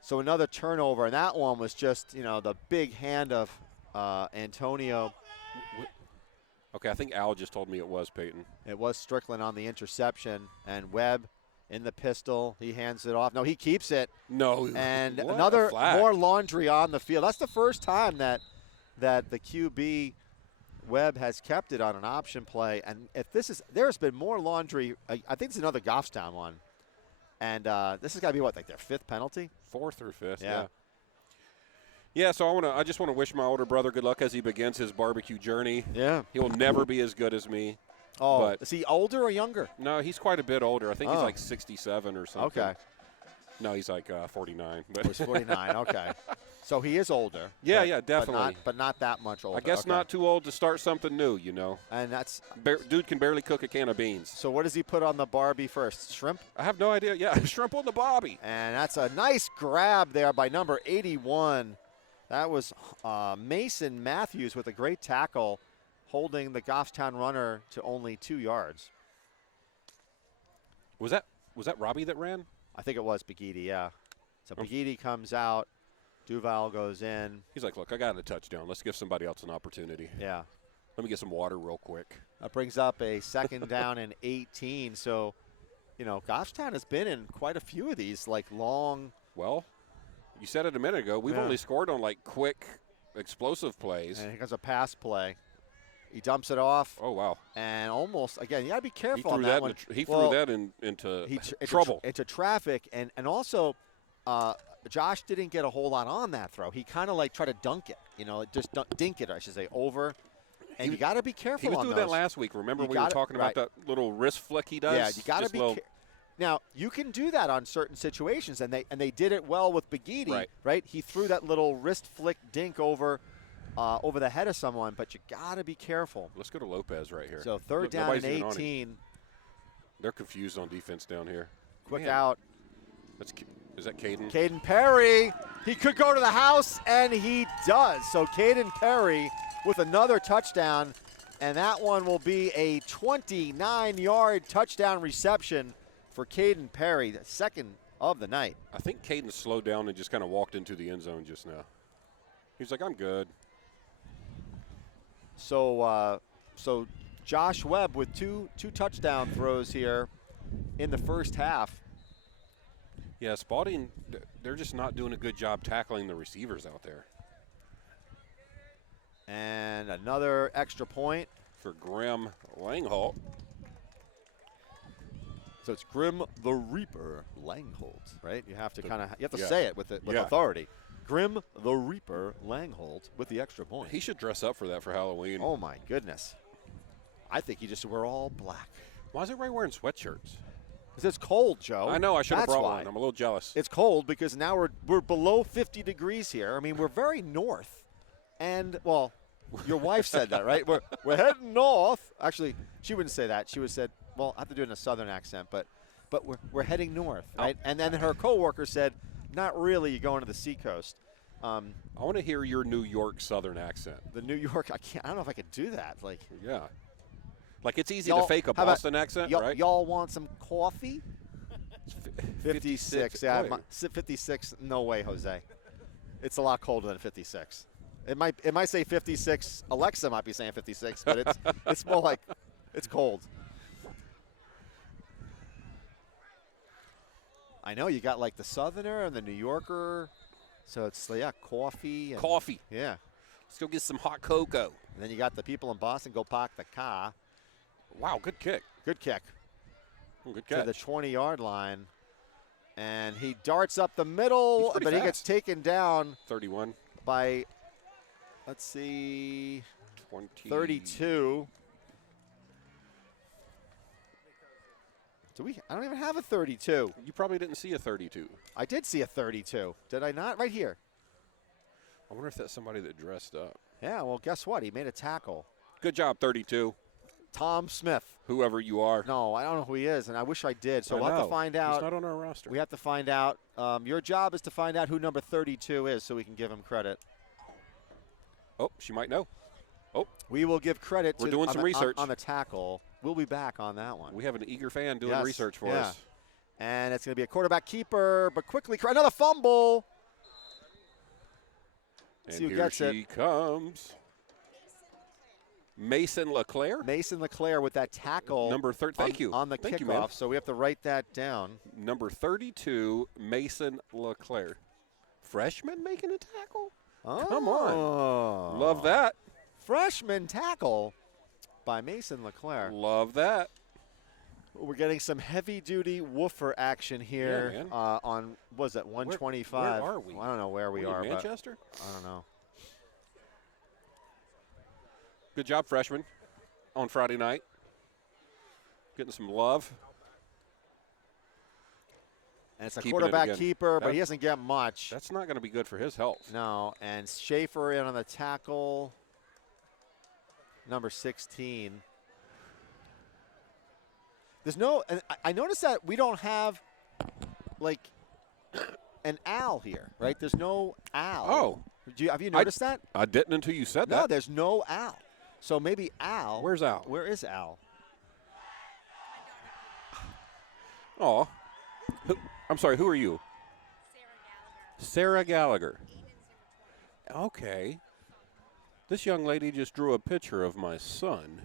So another turnover, and that one was just, the big hand of Antonio. Okay, I think Al just told me it was Peyton. It was Strickland on the interception, and Webb in the pistol. He hands it off. No, he keeps it. No. And another more laundry on the field. That's the first time that the QB Webb has kept it on an option play. And there's been more laundry. I think it's another Goffstown one. And this has got to be like their fifth penalty? Fourth or fifth, yeah. Yeah, so I just want to wish my older brother good luck as he begins his barbecue journey. Yeah. He will never be as good as me. Oh, is he older or younger? No, he's quite a bit older. I think he's like 67 or something. Okay. No, he's like 49. But He's 49. Okay. So he is older. Yeah, yeah, definitely. But not that much older. I guess not too old to start something new, you know. And that's dude can barely cook a can of beans. So what does he put on the barbie first? Shrimp? I have no idea. Yeah, shrimp on the barbie. And that's a nice grab there by number 81. That was Mason Matthews with a great tackle, holding the Goffstown runner to only 2 yards. Was that Robbie that ran? I think it was Begidi, yeah. So Begidi comes out. Duval goes in. He's like, look, I got a touchdown. Let's give somebody else an opportunity. Yeah. Let me get some water real quick. That brings up a 2nd down and 18. So, you know, Goffstown has been in quite a few of these, like, long. Well, you said it a minute ago. We've only scored on, like, quick, explosive plays. And here comes a pass play. He dumps it off. Oh, wow. And almost, again, you got to be careful on that one. He threw that into trouble. Into traffic. And also, Josh didn't get a whole lot on that throw. He kind of like tried to dunk it, you know, just dink it, I should say, over. And you got to be careful. He was doing that last week. Remember we were talking about that little wrist flick he does? Yeah, you got to be. Now you can do that on certain situations, and they did it well with Begidi, right? He threw that little wrist flick dink over the head of someone, but you got to be careful. Let's go to Lopez right here. So 3rd down and 18. They're confused on defense down here. Quick out. Is that Caden? Caden Perry. He could go to the house, and he does. So Caden Perry with another touchdown, and that one will be a 29-yard touchdown reception for Caden Perry, the 2nd of the night. I think Caden slowed down and just kind of walked into the end zone just now. He's like, I'm good. So Josh Webb with two touchdown throws here in the first half. Yeah, Spaulding, they're just not doing a good job tackling the receivers out there. And another extra point for Grim Langholt. So it's Grim the Reaper Langholt, right? You have to say it with authority. Grim the Reaper Langholt with the extra point. He should dress up for that for Halloween. Oh my goodness. I think he just wear all black. Why is everybody wearing sweatshirts? Because it's cold, Joe. I know. I should have brought one. I'm a little jealous. It's cold because now we're below 50 degrees here. I mean, we're very north. And, well, your wife said that, right? We're heading north. Actually, she wouldn't say that. She would have said, well, I have to do it in a southern accent, but we're heading north, right? And then her coworker said, not really, you're going to the seacoast. I want to hear your New York southern accent. The New York, I don't know if I could do that. Like, yeah. Like, it's easy to fake a Boston accent, right? Y'all want some coffee? 56. Yeah, 56. No way, Jose. It's a lot colder than 56. It might say 56. Alexa might be saying 56, but it's more like it's cold. I know you got like the Southerner and the New Yorker, so it's coffee. Coffee. Yeah. Let's go get some hot cocoa. And then you got the people in Boston go park the car. Wow, good kick. Good kick. Good catch. To the 20-yard line. And he darts up the middle, but he gets taken down. 31. By, let's see, 32. I don't even have a 32. You probably didn't see a 32. I did see a 32. Did I not? Right here. I wonder if that's somebody that dressed up. Yeah, well, guess what? He made a tackle. Good job, 32. Tom Smith. Whoever you are. No, I don't know who he is, and I wish I did. So we'll have to find out. He's not on our roster. We have to find out. Your job is to find out who number 32 is so we can give him credit. Oh, she might know. Oh. We will give credit We're doing some research on the tackle. We'll be back on that one. We have an eager fan doing research for us. And it's going to be a quarterback keeper, but quickly, another fumble. And here she comes. Mason LeClaire? Mason LeClaire with that tackle. Number 30. Thank you. On the kickoff, so we have to write that down. Number 32, Mason LeClaire. Freshman making a tackle? Oh. Come on. Love that. Freshman tackle by Mason LeClaire. Love that. We're getting some heavy-duty woofer action here on, what is that, 125? Where are we? Well, I don't know where we are. Manchester? I don't know. Good job, freshman, on Friday night. Getting some love. And it's a quarterback keeper, but he doesn't get much. That's not going to be good for his health. No, and Schaefer in on the tackle, number 16. There's no, and I noticed that we don't have, like, an Al here, right? There's no Al. Oh. Have you noticed that? I didn't until you said that. No, there's no Al. So maybe Al. Where's Al? Where is Al? Oh. I'm sorry, who are you? Sarah Gallagher. Okay. This young lady just drew a picture of my son.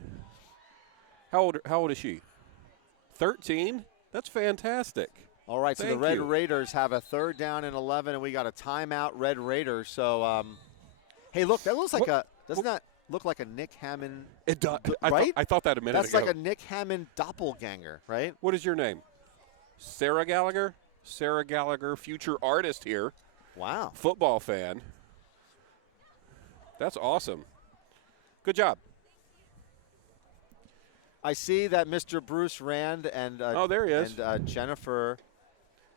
How old is she? 13? That's fantastic. All right, so the Red Raiders have a 3rd down and 11, and we got a timeout, Red Raiders. So, hey, look, that looks like doesn't that look like a Nick Hammond? It does. Right? I thought that a minute ago. That's like a Nick Hammond doppelganger, right? What is your name? Sarah Gallagher? Sarah Gallagher, future artist here. Wow. Football fan. That's awesome. Good job. I see that Mr. Bruce Rand and there he is. And Jennifer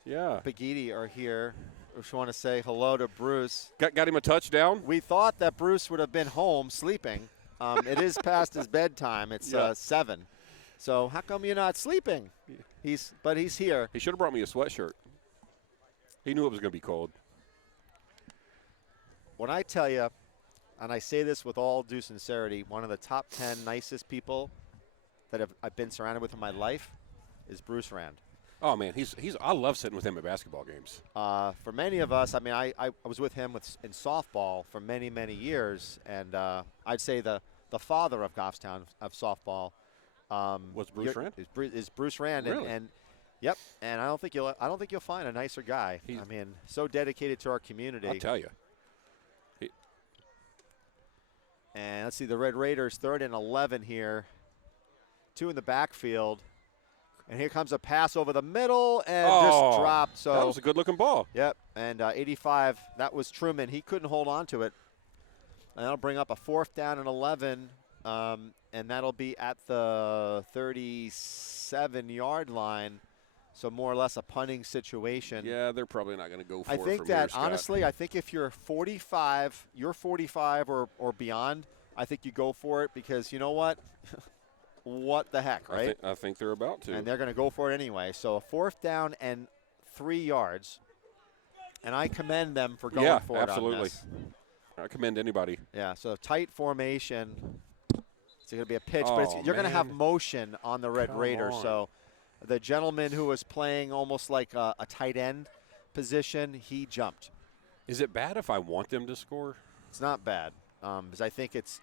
Pagidi are here. I just want to say hello to Bruce. Got him a touchdown? We thought that Bruce would have been home sleeping. It is past his bedtime. It's 7. So how come you're not sleeping? But he's here. He should have brought me a sweatshirt. He knew it was going to be cold. When I tell you, and I say this with all due sincerity, one of the top 10 nicest people that I've been surrounded with in my life is Bruce Rand. Oh man, I love sitting with him at basketball games. For many of us, I mean, I was with him in softball for many, many years, and I'd say the father of Goffstown of softball was Bruce Rand. Is Bruce Rand, really? and yep, and I don't think you'll find a nicer guy. I mean, so dedicated to our community. I'll tell you. And let's see, the Red Raiders 3rd and 11 here. 2 in the backfield. And here comes a pass over the middle and just dropped. So that was a good-looking ball. Yep, and 85, that was Truman. He couldn't hold on to it. And that'll bring up a 4th down and 11, and that'll be at the 37-yard line. So more or less a punting situation. Yeah, they're probably not going to go for it. I think that, honestly, I think if you're 45, or beyond, I think you go for it because you know what? What the heck, right? I think they're about to. And they're going to go for it anyway. So a 4th down and 3 yards. And I commend them for going for it on this. I commend anybody. Yeah, so tight formation. It's going to be a pitch, but you're going to have motion on the Red Raiders. So the gentleman who was playing almost like a tight end position, he jumped. Is it bad if I want them to score? It's not bad because I think it's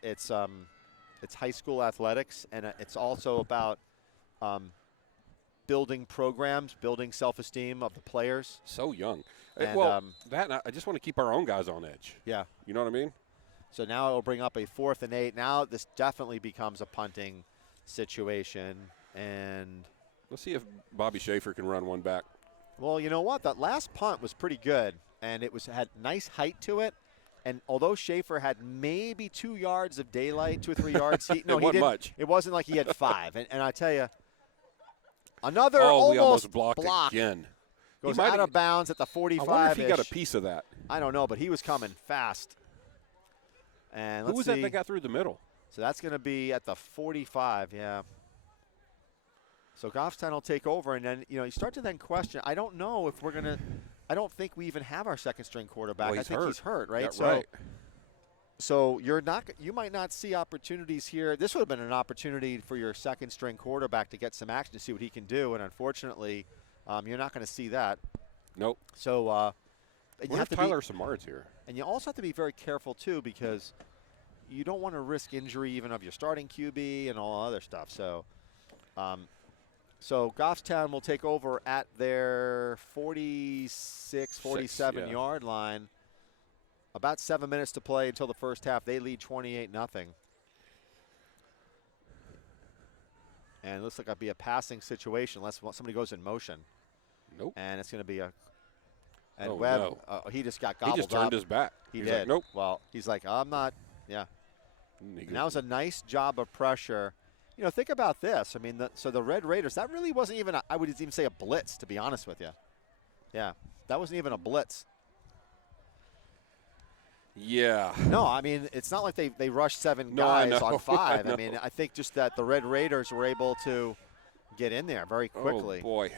high school athletics, and it's also about building programs, building self-esteem of the players. So young. And, I just want to keep our own guys on edge. Yeah. You know what I mean? So now it'll bring up a 4th and 8. Now this definitely becomes a punting situation. And let's see if Bobby Schaefer can run one back. Well, you know what? That last punt was pretty good, and it had nice height to it. And although Schaefer had maybe 2 yards of daylight, 2 or 3 yards, he wasn't much. It wasn't like he had 5. And I tell you, another we almost blocked again. Goes out of bounds at the 45. I wonder if he got a piece of that. I don't know, but he was coming fast. And who was that got through the middle? So that's going to be at the 45, yeah. So Goffstown will take over, and then you start to then question. I don't know if we're going to – I don't think we even have our second-string quarterback. Well, I think he's hurt, right? Yeah, right. So you might not see opportunities here. This would have been an opportunity for your second-string quarterback to get some action to see what he can do, and unfortunately – you're not going to see that. Nope. So you have to Tyler Samards here. And you also have to be very careful, too, because you don't want to risk injury even of your starting QB and all other stuff. So Goffstown will take over at their 46, 47-yard line. About 7 minutes to play until the first half. They lead 28-0. And it looks like it'll be a passing situation unless somebody goes in motion. Nope. And it's going to be a – and Webb, he just got gobbled up. He just turned his back. He did. Like, nope. Well, he's like, I'm not – yeah. And that was a nice job of pressure. Think about this. I mean, so the Red Raiders, that really wasn't even – I would even say a blitz, to be honest with you. Yeah, that wasn't even a blitz. Yeah. No, I mean, it's not like they rushed 7 guys on 5. I mean, I think just that the Red Raiders were able to get in there very quickly. Oh, boy.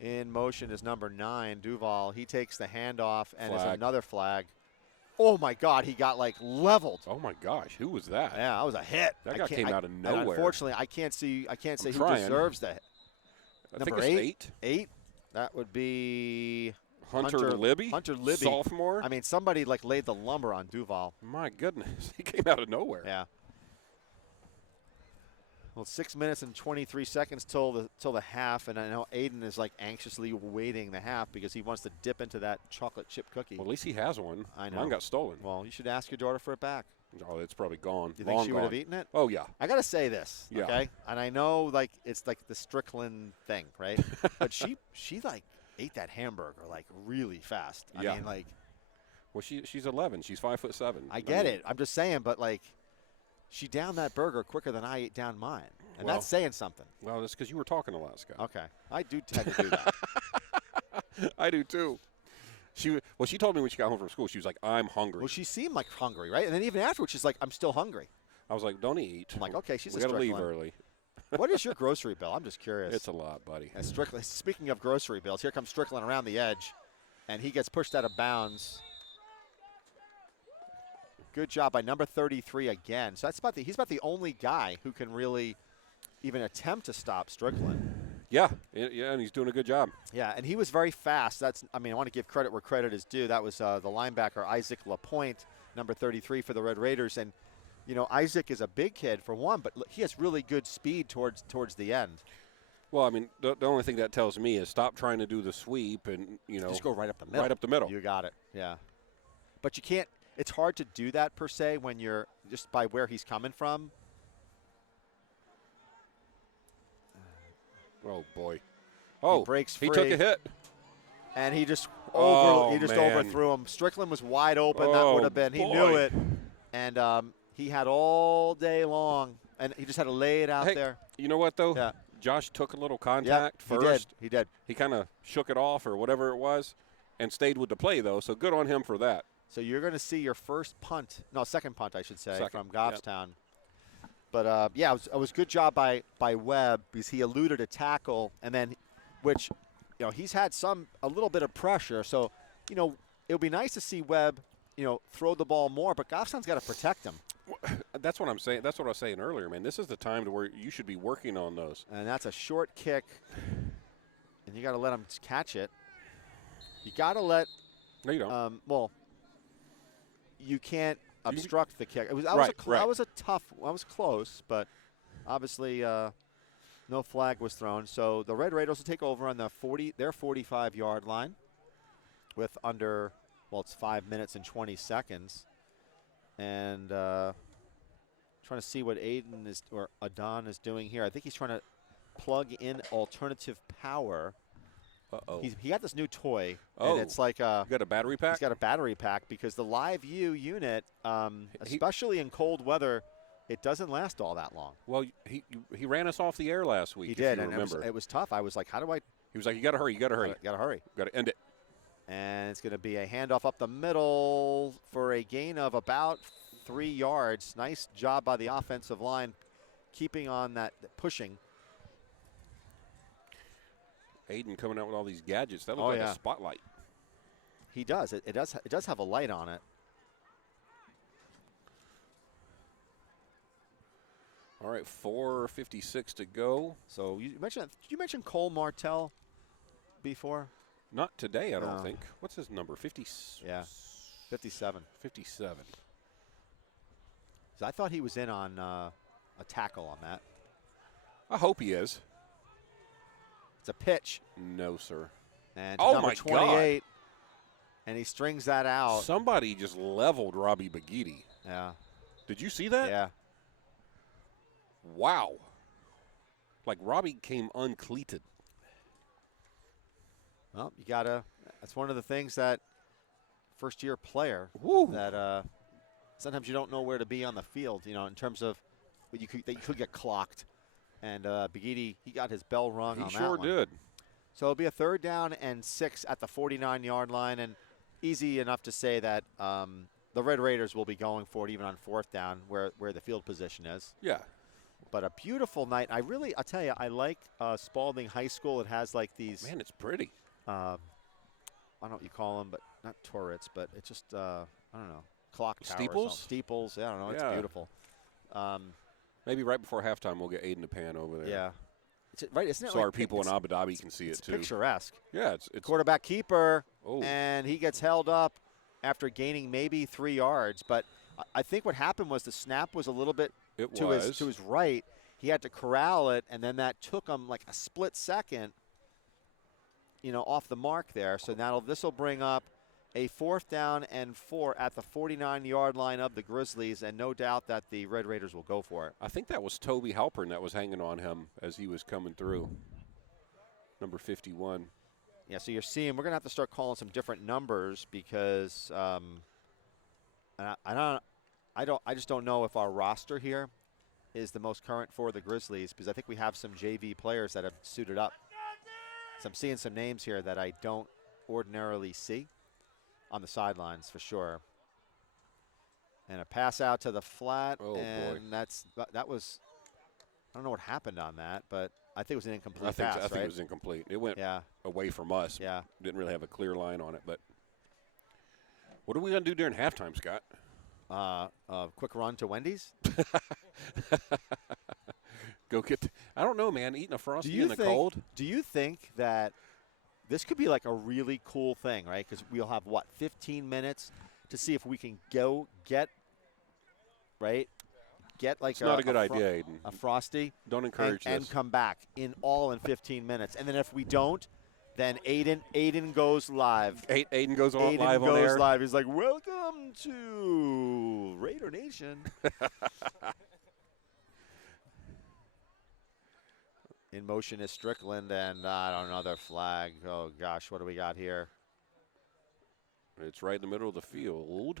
In motion is number 9, Duval. He takes the handoff, and Flag. is another flag. Oh, my God, he got, like, leveled. Oh, my gosh. Who was that? Yeah, that was a hit. That guy came out of nowhere. Unfortunately, I can't say who trying. deserves the hit. I Number think it's 8. 8? That would be Hunter Libby? Hunter Libby. Sophomore? I mean, somebody, like, laid the lumber on Duval. My goodness. He came out of nowhere. Yeah. Well, 6 minutes and 23 seconds till the half, and I know Aiden is like anxiously waiting the half because he wants to dip into that chocolate chip cookie. Well, at least he has one. I know. Mine got stolen. Well, you should ask your daughter for it back. Oh, it's probably gone. Do you think she would have eaten it? Oh, yeah. I got to say this, Yeah. okay? And I know, like, it's like the Strickland thing, right? But she like ate that hamburger like really fast. I mean, like. Well, she's 11. She's 5'7". I get it. I'm just saying, but like. She downed that burger quicker than I ate down mine. And that's saying something. Well, that's because you were talking a lot, Scott. Okay. I do tend to do that. I do, too. She told me when she got home from school, she was like, I'm hungry. Well, she seemed like hungry, right? And then even afterwards, she's like, I'm still hungry. I was like, don't eat. I'm like, okay, she's we a got to leave Strickland. early. What is your grocery bill? I'm just curious. It's a lot, buddy. And Strickland, speaking of grocery bills, here comes Strickland around the edge, and he gets pushed out of bounds. Good job by number 33 again. So he's about the only guy who can really even attempt to stop Strickland. Yeah, and he's doing a good job. Yeah, and he was very fast. I want to give credit where credit is due. That was the linebacker, Isaac LaPointe, number 33 for the Red Raiders. And, you know, Isaac is a big kid for one, but he has really good speed towards the end. Well, I mean, the only thing that tells me is stop trying to do the sweep and, you know. Just go right up the middle. Right up the middle. You got it, yeah. But you can't. It's hard to do that, per se, when you're just by where he's coming from. Oh, boy. Oh, he breaks free. He took a hit. And he just man. overthrew him. Strickland was wide open. That would have been. He knew it. And he had all day long. And he just had to lay it out there. You know what, though? Yeah. Josh took a little contact first. He did. He kind of shook it off or whatever it was and stayed with the play, though. So good on him for that. So you're going to see your second punt, I should say, from Goffstown. Yep. But, it was good job by Webb because he eluded a tackle, and then which, you know, he's had a little bit of pressure. So, you know, it would be nice to see Webb, you know, throw the ball more, but Goffstown's got to protect him. That's what I'm saying. That's what I was saying earlier, man. This is the time to where you should be working on those. And that's a short kick, and you got to let him catch it. You got to let. No, you don't. You can't obstruct the kick. I was close, but obviously no flag was thrown. So the Red Raiders will take over on their 45-yard line with it's 5 minutes and 20 seconds. And trying to see what Adon is doing here. I think he's trying to plug in alternative power. Uh-oh. He got this new toy, and it's like you got a battery pack? He's got a battery pack because the Live View unit, especially in cold weather, it doesn't last all that long. Well, he ran us off the air last week. He did, if you and it was tough. I was like, how do I? He was like, you got to hurry, Got to hurry. Got to end it. And it's going to be a handoff up the middle for a gain of about 3 yards. Nice job by the offensive line, keeping on that pushing. Aiden coming out with all these gadgets. That looks like a spotlight. He does. It does have a light on it. All right, 4:56 to go. So did you mention Cole Martell before? Not today, I don't think. What's his number? 50. Yeah, 57. 57. So I thought he was in on a tackle on that. I hope he is. It's a pitch. No, sir. And my 28, God. and he strings that out. Somebody just leveled Robbie Baghetti. Yeah. Did you see that? Yeah. Wow. Like Robbie came uncleated. Well, that's one of the things that first-year player that sometimes you don't know where to be on the field, you know, in terms of that you could get clocked. And Baghetti, he got his bell rung on that one. He sure did. So it'll be a 3rd down and 6 at the 49-yard line, and easy enough to say that the Red Raiders will be going for it even on 4th down where the field position is. Yeah. But a beautiful night. I'll tell you, I like Spaulding High School. It has like these. Man, it's pretty. I don't know what you call them, but not turrets, but it's just, I don't know, clock towers. Steeples? Steeples, yeah, I don't know. It's beautiful. Maybe right before halftime we'll get Aiden a pan over there. Yeah. Right, isn't it? So our people in Abu Dhabi can see it too. It's picturesque. Yeah, it's quarterback keeper, oh. And he gets held up after gaining maybe 3 yards. But I think what happened was the snap was a little bit to his right. He had to corral it, and then that took him like a split second, off the mark there. So now this will bring up a 4th down and 4 at the 49-yard line of the Grizzlies, and no doubt that the Red Raiders will go for it. I think that was Toby Halpern that was hanging on him as he was coming through, number 51. Yeah, so you're seeing we're going to have to start calling some different numbers because I just don't know if our roster here is the most current for the Grizzlies, because I think we have some JV players that have suited up. So I'm seeing some names here that I don't ordinarily see on the sidelines for sure. And a pass out to the flat, and that was, I don't know what happened on that, but I think it was an incomplete pass, I think it was incomplete. It went away from us. Yeah. Didn't really have a clear line on it, but what are we going to do during halftime, Scott? Quick run to Wendy's. Go get I don't know, man, eating a Frosty in the cold. Do you think that this could be like a really cool thing, right? Because we'll have, 15 minutes to see if we can go get like it's not a good idea, Aiden. A Frosty. Don't encourage this. And come back in 15 minutes. And then if we don't, then Aiden goes live. Aiden goes on Aiden live goes on air. Live. He's like, welcome to Raider Nation. In motion is Strickland, and I don't know, another flag. Oh, gosh, what do we got here? It's right in the middle of the field.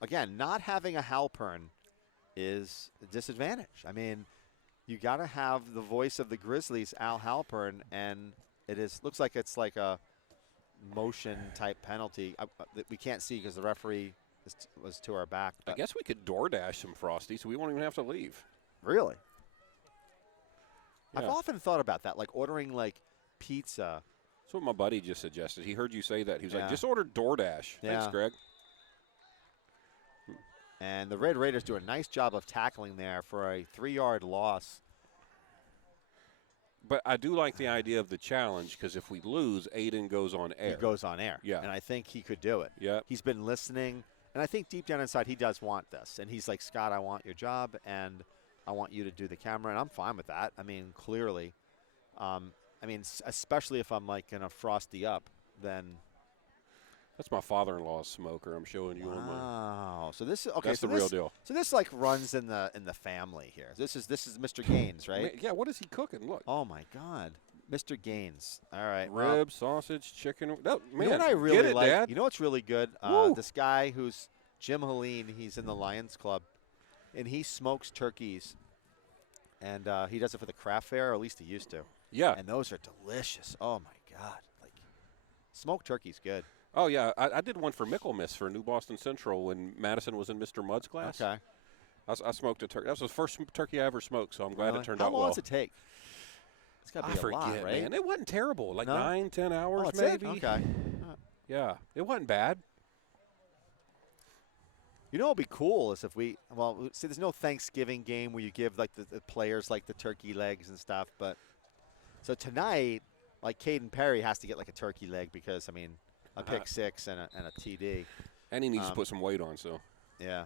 Again, not having a Halpern is a disadvantage. I mean, you got to have the voice of the Grizzlies, Al Halpern, and looks like it's like a motion-type penalty. We can't see because the referee was to our back. I guess we could DoorDash some Frosty so we won't even have to leave. Really? Yeah. I've often thought about that, like ordering like pizza. That's what my buddy just suggested. He heard you say that. He was like, just order DoorDash. Yeah. Thanks, Greg. And the Red Raiders do a nice job of tackling there for a 3-yard loss. But I do like the idea of the challenge, because if we lose, Aiden goes on air. He goes on air. Yeah. And I think he could do it. Yeah. He's been listening. And I think deep down inside he does want this. And he's like, Scott, I want your job, and I want you to do the camera. And I'm fine with that. I mean, clearly. Especially if I'm like going to Frosty up, then. That's my father-in-law's smoker. I'm showing you on my. Wow. So this is okay. That's the real deal. So this like runs in the family here. This is Mr. Gaines, right? Man, yeah. What is he cooking? Look. Oh my God, Mr. Gaines. All right. Ribs, sausage, chicken. No, man, you know what I really get it, like? Dad? You know what's really good? This guy who's Jim Helene. He's in the Lions Club, and he smokes turkeys. And he does it for the craft fair, or at least he used to. Yeah. And those are delicious. Oh my God. Like smoked turkey's good. Oh, yeah. I did one for Michaelmas for New Boston Central when Madison was in Mr. Mudd's class. Okay. I smoked a turkey. That was the first turkey I ever smoked, so I'm glad it turned out well. How long does it take? It's got to be a lot, right? Man. It wasn't terrible. Like 9-10 hours, that's maybe. It? Okay. Yeah. It wasn't bad. You know what would be cool is if see, there's no Thanksgiving game where you give like the players like the turkey legs and stuff, but so tonight, like Caden Perry has to get like a turkey leg because, I mean, a pick six and a TD. And he needs to put some weight on, so. Yeah.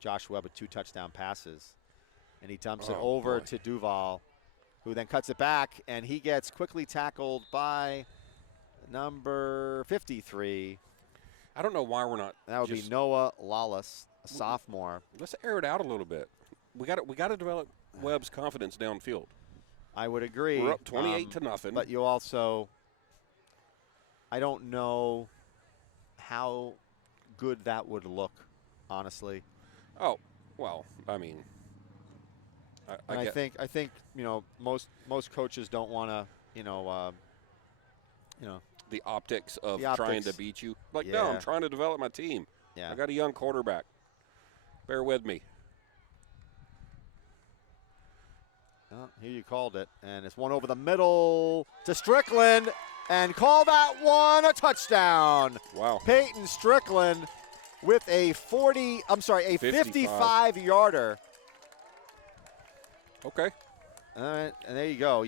Josh Webb with 2 touchdown passes. And he dumps it over to Duval, who then cuts it back, and he gets quickly tackled by number 53. I don't know why we're not. That would be Noah Lawless, a sophomore. Let's air it out a little bit. We got to develop Webb's confidence downfield. I would agree. We're up 28-0. But you also, I don't know how good that would look, honestly. Oh, well, I mean, I think most coaches don't want to the optics of trying to beat you. Like, yeah. no, I'm trying to develop my team. Yeah. I got a young quarterback. Bear with me. Oh, here you called it, and it's one over the middle to Strickland, and call that one a touchdown. Wow. Peyton Strickland with a 55-yarder. Okay. All right, and there you go.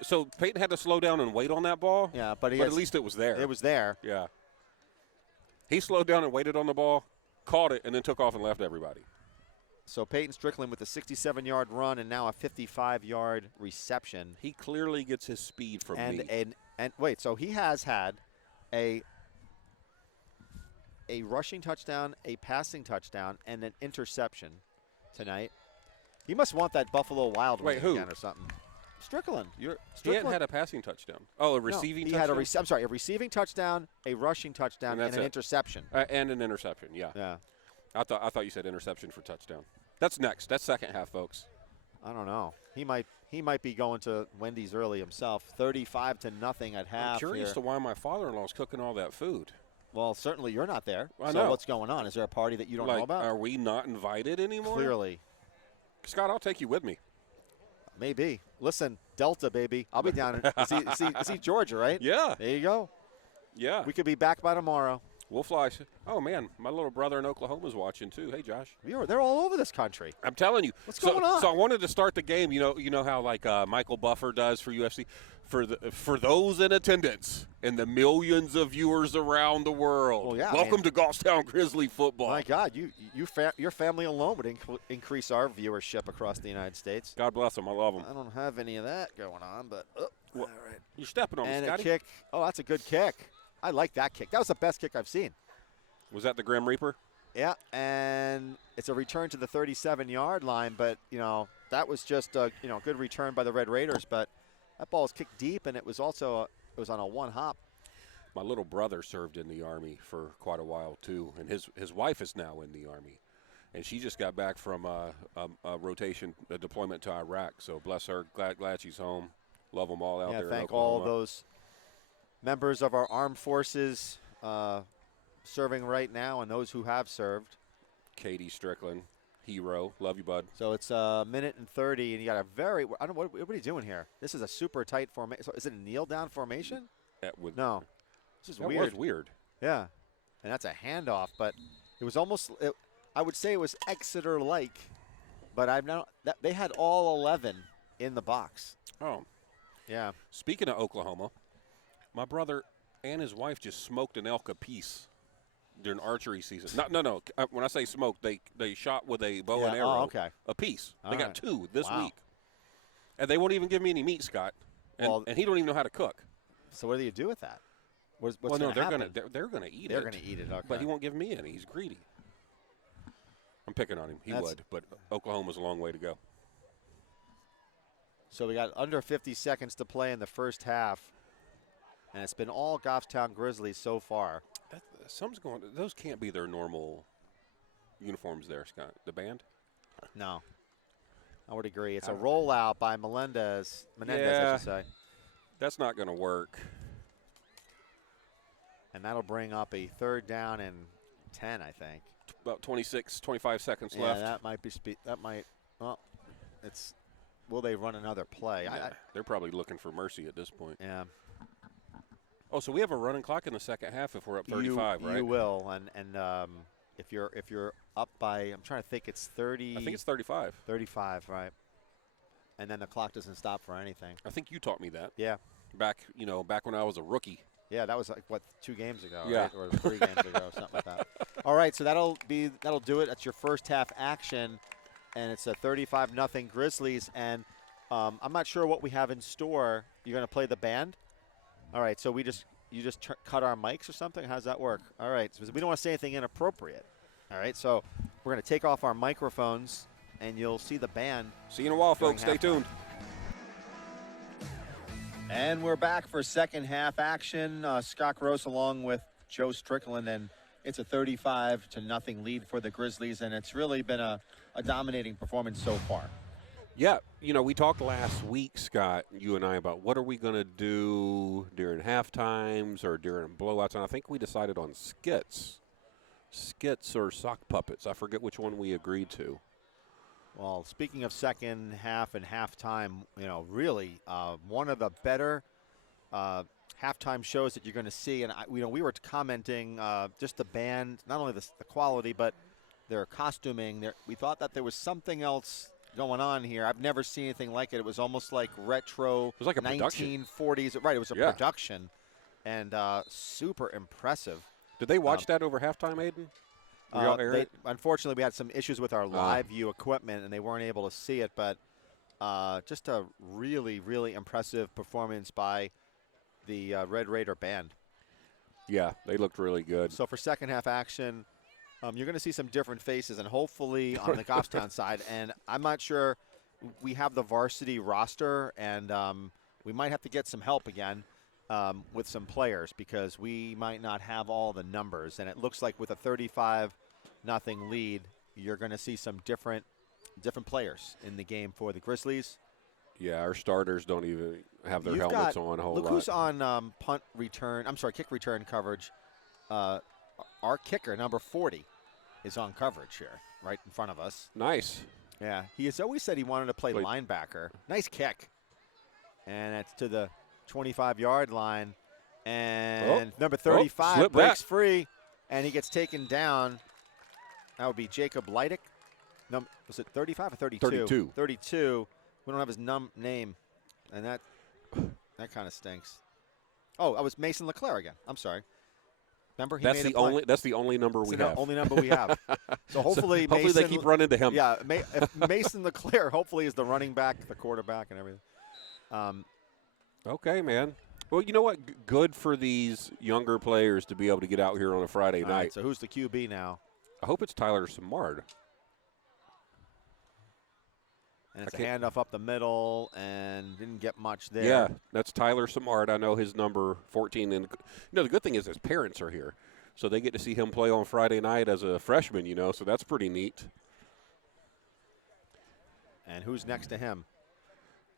So Peyton had to slow down and wait on that ball? Yeah, but at least it was there. It was there. Yeah. He slowed down and waited on the ball, caught it, and then took off and left everybody. So Peyton Strickland with a 67-yard run and now a 55-yard reception. He clearly gets his speed from me. And wait, so he has had a rushing touchdown, a passing touchdown, and an interception tonight. He must want that Buffalo Wild Wing again or something. Strickland. He hadn't had a passing touchdown. Oh, a receiving touchdown? He had a receiving touchdown, a rushing touchdown, and an interception. And an interception, yeah. Yeah. I thought you said interception for touchdown. That's next. That's second half, folks. I don't know. He might be going to Wendy's early himself. 35-0 at half. I'm curious to why my father-in-law is cooking all that food. Well, certainly you're not there. I know. So what's going on? Is there a party that you don't know about? Are we not invited anymore? Clearly. Scott, I'll take you with me. Maybe. Listen, Delta, baby. I'll be down. See Georgia, right? Yeah. There you go. Yeah. We could be back by tomorrow. We'll fly. Oh, man, my little brother in Oklahoma's watching, too. Hey, Josh. They're all over this country. I'm telling you. What's going on? So I wanted to start the game. You know how, like, Michael Buffer does for UFC? For those in attendance and the millions of viewers around the world, well, yeah, welcome to Goffstown Grizzly football. My God, your family alone would increase our viewership across the United States. God bless them. I love them. I don't have any of that going on, but all right. You're stepping on me, Scotty. And a kick. Oh, that's a good kick. I like that kick. That was the best kick I've seen. Was that the Grim Reaper? Yeah, and it's a return to the 37-yard line, but, that was just a, good return by the Red Raiders, but that ball was kicked deep, and it was also it was on a one-hop. My little brother served in the Army for quite a while, too, and his wife is now in the Army. And she just got back from a deployment to Iraq, so bless her. Glad she's home. Love them all out there in thank Oklahoma. all those members of our armed forces serving right now and those who have served. Katie Strickland, hero. Love you, bud. So it's a minute and 30, and you got a I don't know, what are you doing here? This is a super tight formation. So is it a kneel-down formation? No. This is weird. That was weird. Yeah. And that's a handoff, but it was almost, I would say it was Exeter-like, but they had all 11 in the box. Oh. Yeah. Speaking of Oklahoma, my brother and his wife just smoked an elk apiece during archery season. No. When I say smoked, they shot with a bow and arrow apiece. They got 2 this week. And they won't even give me any meat, Scott. And he don't even know how to cook. So what do you do with that? What's they're gonna gonna eat it. They're gonna eat it. Okay. But he won't give me any. He's greedy. I'm picking on him. He would, but Oklahoma's a long way to go. So we got under 50 seconds to play in the first half, and it's been all Goffstown Grizzlies so far. Something's going. Those can't be their normal uniforms there, Scott. The band? No. I would agree. It's a rollout by Melendez, I should say. That's not going to work. And that'll bring up a third down and 10, I think. About 25 seconds left. Yeah, that might be will they run another play? Yeah, they're probably looking for mercy at this point. Yeah. Oh, so we have a running clock in the second half if we're up 35, right? You will, and if you're up by, I'm trying to think, it's 30. I think it's 35. 35, right? And then the clock doesn't stop for anything. I think you taught me that. Yeah. Back when I was a rookie. Yeah, that was like 2 games ago, yeah. Right? Or 3 games ago, something like that. All right, so that'll do it. That's your first half action, and it's a 35-0 Grizzlies. And I'm not sure what we have in store. You're going to play the band? All right, so you just cut our mics or something? How does that work? All right, so we don't want to say anything inappropriate. All right, so we're going to take off our microphones, and you'll see the band. See you in a while, folks. Stay tuned. And we're back for second half action. Scott Gross along with Joe Strickland, and it's a 35-0 lead for the Grizzlies, and it's really been a dominating performance so far. Yeah, we talked last week, Scott, you and I, about what are we going to do during half times or during blowouts, and I think we decided on skits. Skits or sock puppets. I forget which one we agreed to. Well, speaking of second half and halftime, really one of the better halftime shows that you're going to see. And, we were commenting just the band, not only the quality, but their costuming. We thought that there was something else going on here. I've never seen anything like it. It was almost like retro, it was like a 1940s. Right, it was a production, and super impressive. Did they watch that over halftime, Aiden? Unfortunately, we had some issues with our live view equipment, and they weren't able to see it. But just a really, really impressive performance by the Red Raider band. Yeah, they looked really good. So for second half action, you're going to see some different faces, and hopefully on the Goffstown side. And I'm not sure we have the varsity roster, and we might have to get some help again. With some players, because we might not have all the numbers, and it looks like with a 35-0 lead, you're going to see some different players in the game for the Grizzlies. Yeah, our starters don't even have their helmets on a whole lot. Look who's on kick return coverage. Our kicker, number 40, is on coverage here, right in front of us. Nice. Yeah, he has always said he wanted to play linebacker. Nice kick, and it's to the 25-yard line, and number 35 breaks free, and he gets taken down. That would be Jacob Leidick. Was it 35 or 32? 32. We don't have his name, and that kind of stinks. Oh, I was Mason LeClaire again. I'm sorry. Remember, that's the only number we have. Only number we have. So hopefully Mason, they keep running to him. Yeah, if Mason LeClaire hopefully is the running back, the quarterback, and everything. Okay, man. Well, you know what? Good for these younger players to be able to get out here on a Friday night. Right, so who's the QB now? I hope it's Tyler Samard. And it's a handoff up the middle, and didn't get much there. Yeah, that's Tyler Samard. I know his number 14. And the good thing is his parents are here, so they get to see him play on Friday night as a freshman. So that's pretty neat. And who's next to him?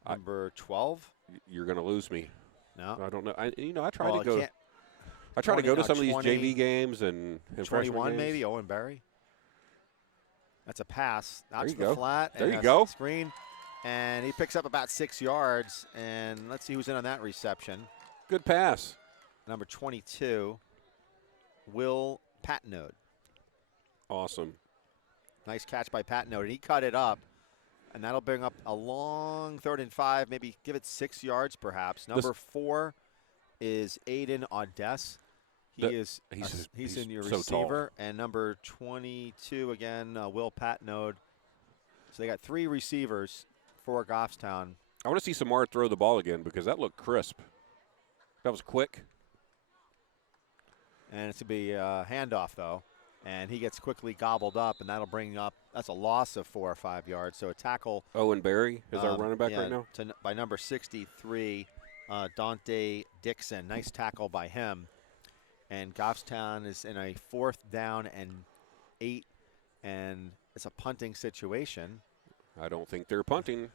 Number 12. You're going to lose me. No, I don't know. I try to go. I try to go to some of these JV games and 21 maybe. Owen Barry. That's a pass. Out to the flat. There you go. Screen, and he picks up about 6 yards. And let's see who's in on that reception. Good pass. Number 22, Will Patnode. Awesome. Nice catch by Patnode, and he cut it up. And that'll bring up a long 3rd and 5, maybe give it 6 yards perhaps. Number 4 is Aiden Audess. He's in your receiver. And number 22, again, Will Patnode. So they got 3 receivers for Goffstown. I want to see Samar throw the ball again because that looked crisp. That was quick. And it's going to be a handoff, though. And he gets quickly gobbled up, and that'll bring up – that's a loss of 4 or 5 yards. So a tackle. Owen Barry is our running back right now? By number 63, Dante Dixon. Nice tackle by him. And Goffstown is in a 4th down and 8, and it's a punting situation. I don't think they're punting.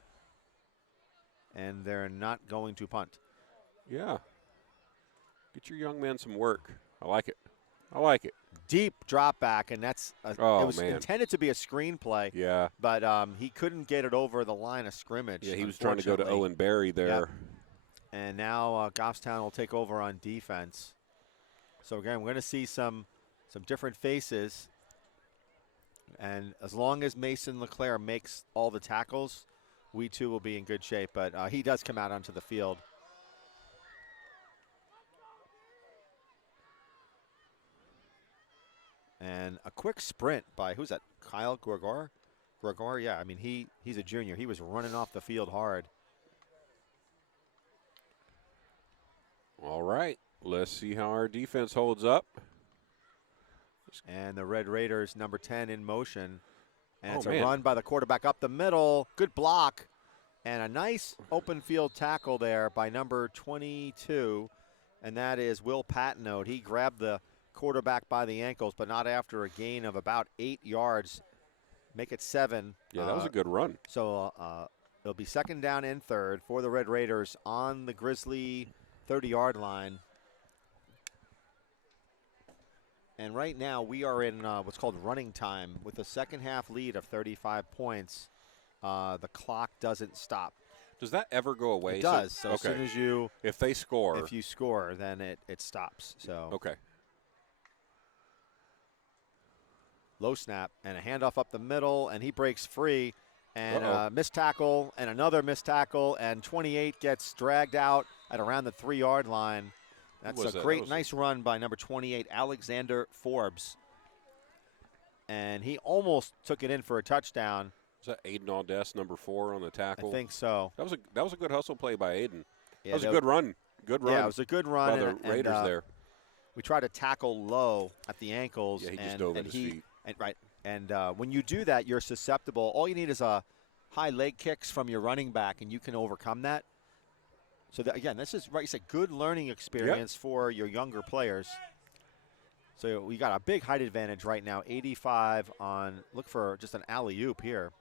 And they're not going to punt. Yeah. Get your young man some work. I like it. I like it. Deep drop back, and it was intended to be a screenplay. Yeah. But he couldn't get it over the line of scrimmage. Yeah, he was trying to go to Owen Barry there. Yep. And now Goffstown will take over on defense. So, again, we're going to see some different faces. And as long as Mason LeClaire makes all the tackles, we too will be in good shape. But he does come out onto the field. And a quick sprint by, who's that, Kyle Gregor? Gregor, yeah, I mean, he's a junior. He was running off the field hard. All right, let's see how our defense holds up. And the Red Raiders, number 10 in motion. And it's a run by the quarterback up the middle. Good block. And a nice open field tackle there by number 22. And that is Will Patnode. He grabbed the quarterback by the ankles, but not after a gain of about 8 yards. Make it 7. Yeah, that was a good run. So It'll be second down and third for the Red Raiders on the Grizzly 30-yard line. And right now we are in what's called running time with a second half lead of 35 points. The clock doesn't stop. Does that ever go away? It does. So as soon as you, if they score, if you score, then it stops. So okay. Low snap and a handoff up the middle, and he breaks free. And missed tackle and another missed tackle, and 28 gets dragged out at around the 3-yard line. That's a great, nice run by number 28, Alexander Forbes. And he almost took it in for a touchdown. Was that Aiden Aldess, number 4 on the tackle? I think so. That was a good hustle play by Aiden. Yeah, that was a good run. Good run. Yeah, it was a good run. By the Raiders there. We tried to tackle low at the ankles. Yeah, he just dove at his feet. And when you do that, you're susceptible. All you need is a high leg kicks from your running back, and you can overcome that. So, again, this is, it's a good learning experience for your younger players. So we got a big height advantage right now, 85 on, look for just an alley-oop here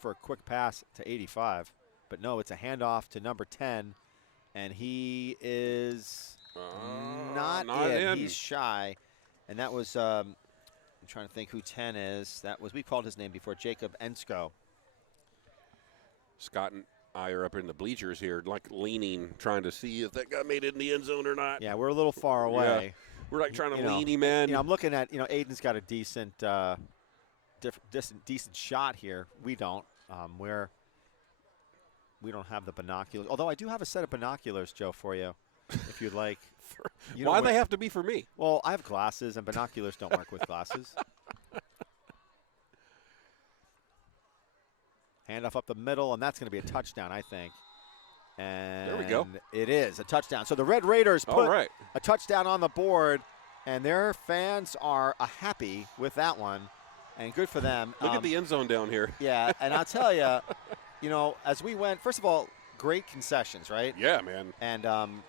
for a quick pass to 85. But no, it's a handoff to number 10, and he is not in. He's shy. And that was, I'm trying to think who 10 is. We called his name before, Jacob Ensko. Scott and I are up in the bleachers here, like leaning, trying to see if that guy made it in the end zone or not. Yeah, we're a little far away. Yeah. We're like trying to lean him in. I'm looking at, Aiden's got a decent shot here. We don't. We don't have the binoculars. Although I do have a set of binoculars, Joe, for you, if you'd like. Why do they have to be for me? Well, I have glasses, and binoculars don't work with glasses. Handoff up the middle, and that's going to be a touchdown, I think. And there we go. It is a touchdown. So the Red Raiders put a touchdown on the board, and their fans are happy with that one, and good for them. Look at the end zone down here. Yeah, and I'll tell you, as we went, first of all, great concessions, right? Yeah, man. And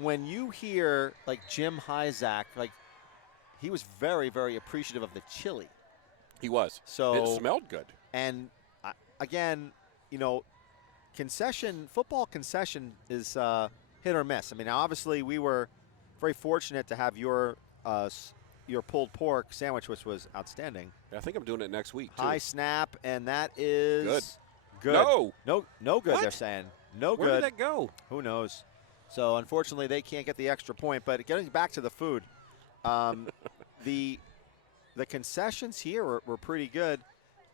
when you hear, like, Jim Hyzak, like, he was very, very appreciative of the chili. He was. So it smelled good. And again, football concession is hit or miss. I mean, obviously we were very fortunate to have your pulled pork sandwich, which was outstanding. I think I'm doing it next week, too. High snap, and that is good. No good, what? They're saying. No good. Where did that go? Who knows? So, unfortunately, they can't get the extra point. But getting back to the food, the concessions here were pretty good.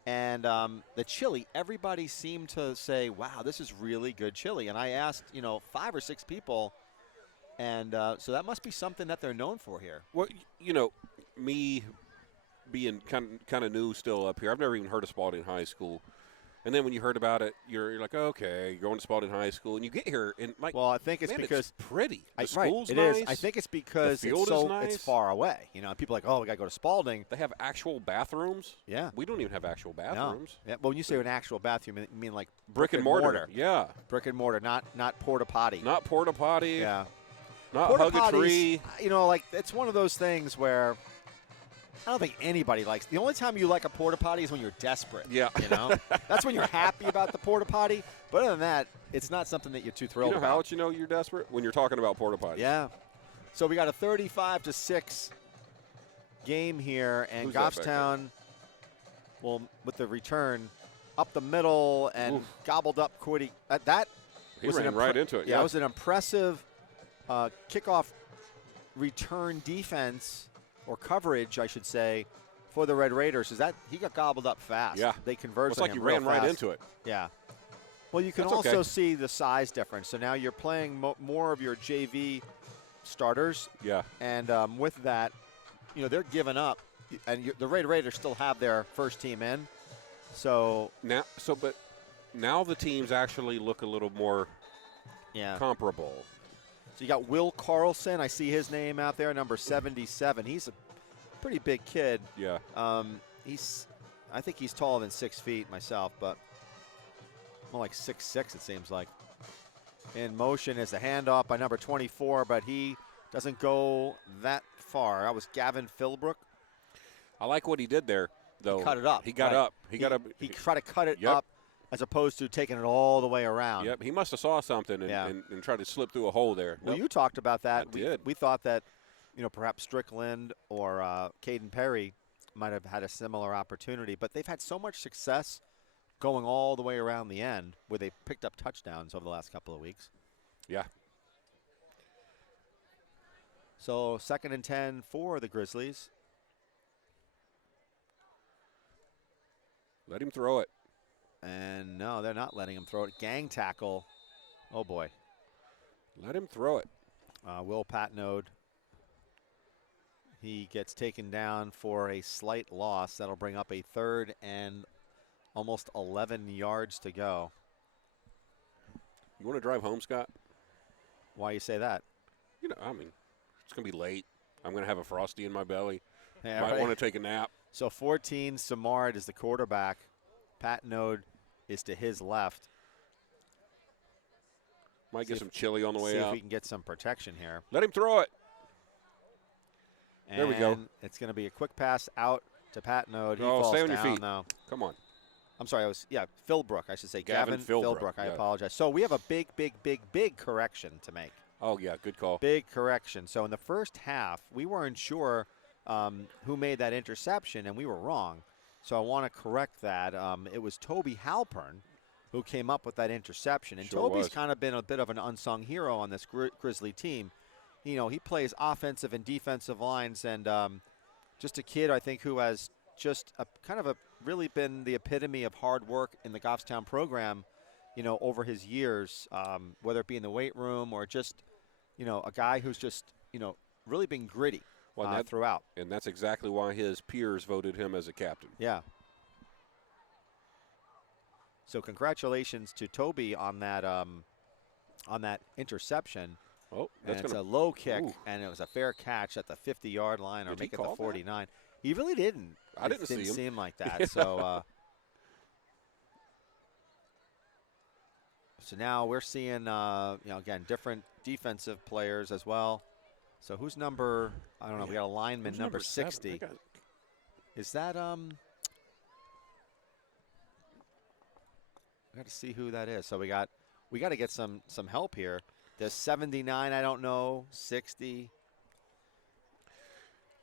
And the chili, everybody seemed to say, wow, this is really good chili. And I asked, 5 or 6 people, and so that must be something that they're known for here. Well, me being kind of new still up here, I've never even heard of Spaulding High School. And then when you heard about it, you're like, okay, you're going to Spaulding High School, and you get here and like, well, I think it's because it's pretty. The school's nice. It is. I think it's because the field is nice. It's far away. People are like, oh, we got to go to Spaulding. They have actual bathrooms. Yeah, we don't even have actual bathrooms. No. Yeah. Well, when you say an actual bathroom, you mean like brick and mortar. Yeah, brick and mortar, not porta potty. Not porta potty. Yeah, not porta hug a tree. Like it's one of those things where I don't think anybody likes. The only time you like a porta potty is when you're desperate. Yeah. That's when you're happy about the porta potty. But other than that, it's not something that you're too thrilled about. How else you're desperate? When you're talking about porta potties. Yeah. So we got a 35-6 game here, and Goffstown will, with the return, up the middle and gobbled up Cordy. He ran right into it. Yeah, it was an impressive kickoff return defense. Or coverage, I should say, for the Red Raiders. He got gobbled up fast. Yeah. They converged on him. It's like he ran right into it. Yeah. Well, you can also see the size difference. So now you're playing more of your JV starters. Yeah. And with that, they're giving up. And the Red Raiders still have their first team in. But now the teams actually look a little more comparable. So you got Will Carlson. I see his name out there, number 77. He's a pretty big kid. Yeah. I think he's taller than 6 feet myself, but more like 6'6", it seems like. In motion is a handoff by number 24, but he doesn't go that far. That was Gavin Philbrook. I like what he did there, though. He cut it up. He got up. He tried to cut it up as opposed to taking it all the way around. Yep, he must have saw something and tried to slip through a hole there. Well, you talked about that. We thought that, perhaps Strickland or Caden Perry might have had a similar opportunity, but they've had so much success going all the way around the end where they picked up touchdowns over the last couple of weeks. Yeah. So 2nd and 10 for the Grizzlies. Let him throw it. And no, they're not letting him throw it. Gang tackle. Oh, boy. Let him throw it. Will Patnode. He gets taken down for a slight loss. That'll bring up a 3rd and almost 11 yards to go. You want to drive home, Scott? Why you say that? It's going to be late. I'm going to have a Frosty in my belly. Yeah, Might right. want to take a nap. So 14, Samard is the quarterback. Patnode is to his left. Might get some chili on the way See out. if we can get some protection here. Let him throw it. And there we go. It's going to be a quick pass out to Patnode. He Oh, falls stay on your down feet. now. Come on. I'm sorry. Philbrook, I should say. Gavin Philbrook. I Yeah. apologize. So we have a big correction to make. Oh, yeah, good call. Big correction. So in the first half, we weren't sure who made that interception, and we were wrong. So I want to correct that. It was Toby Halpern who came up with that interception. And Sure Toby's was. kind of been a bit of an unsung hero on this Grizzly team. He plays offensive and defensive lines, and just a kid, I think, who has just really been the epitome of hard work in the Goffstown program, over his years, whether it be in the weight room or just, a guy who's just, really been gritty throughout. And that's exactly why his peers voted him as a captain. Yeah. So congratulations to Toby on that interception. Oh, And that's it's going a low kick, and it was a fair catch at the 50-yard line, or Did he make it the call that? 49. He really didn't. I didn't It see didn't him. seem like that. So now we're seeing, again, different defensive players as well. So who's number? I don't know. We got a lineman, Who's number seven? 60. I got- Is that I got to see who that is. So we got to get some help here. There's 79. I don't know. 60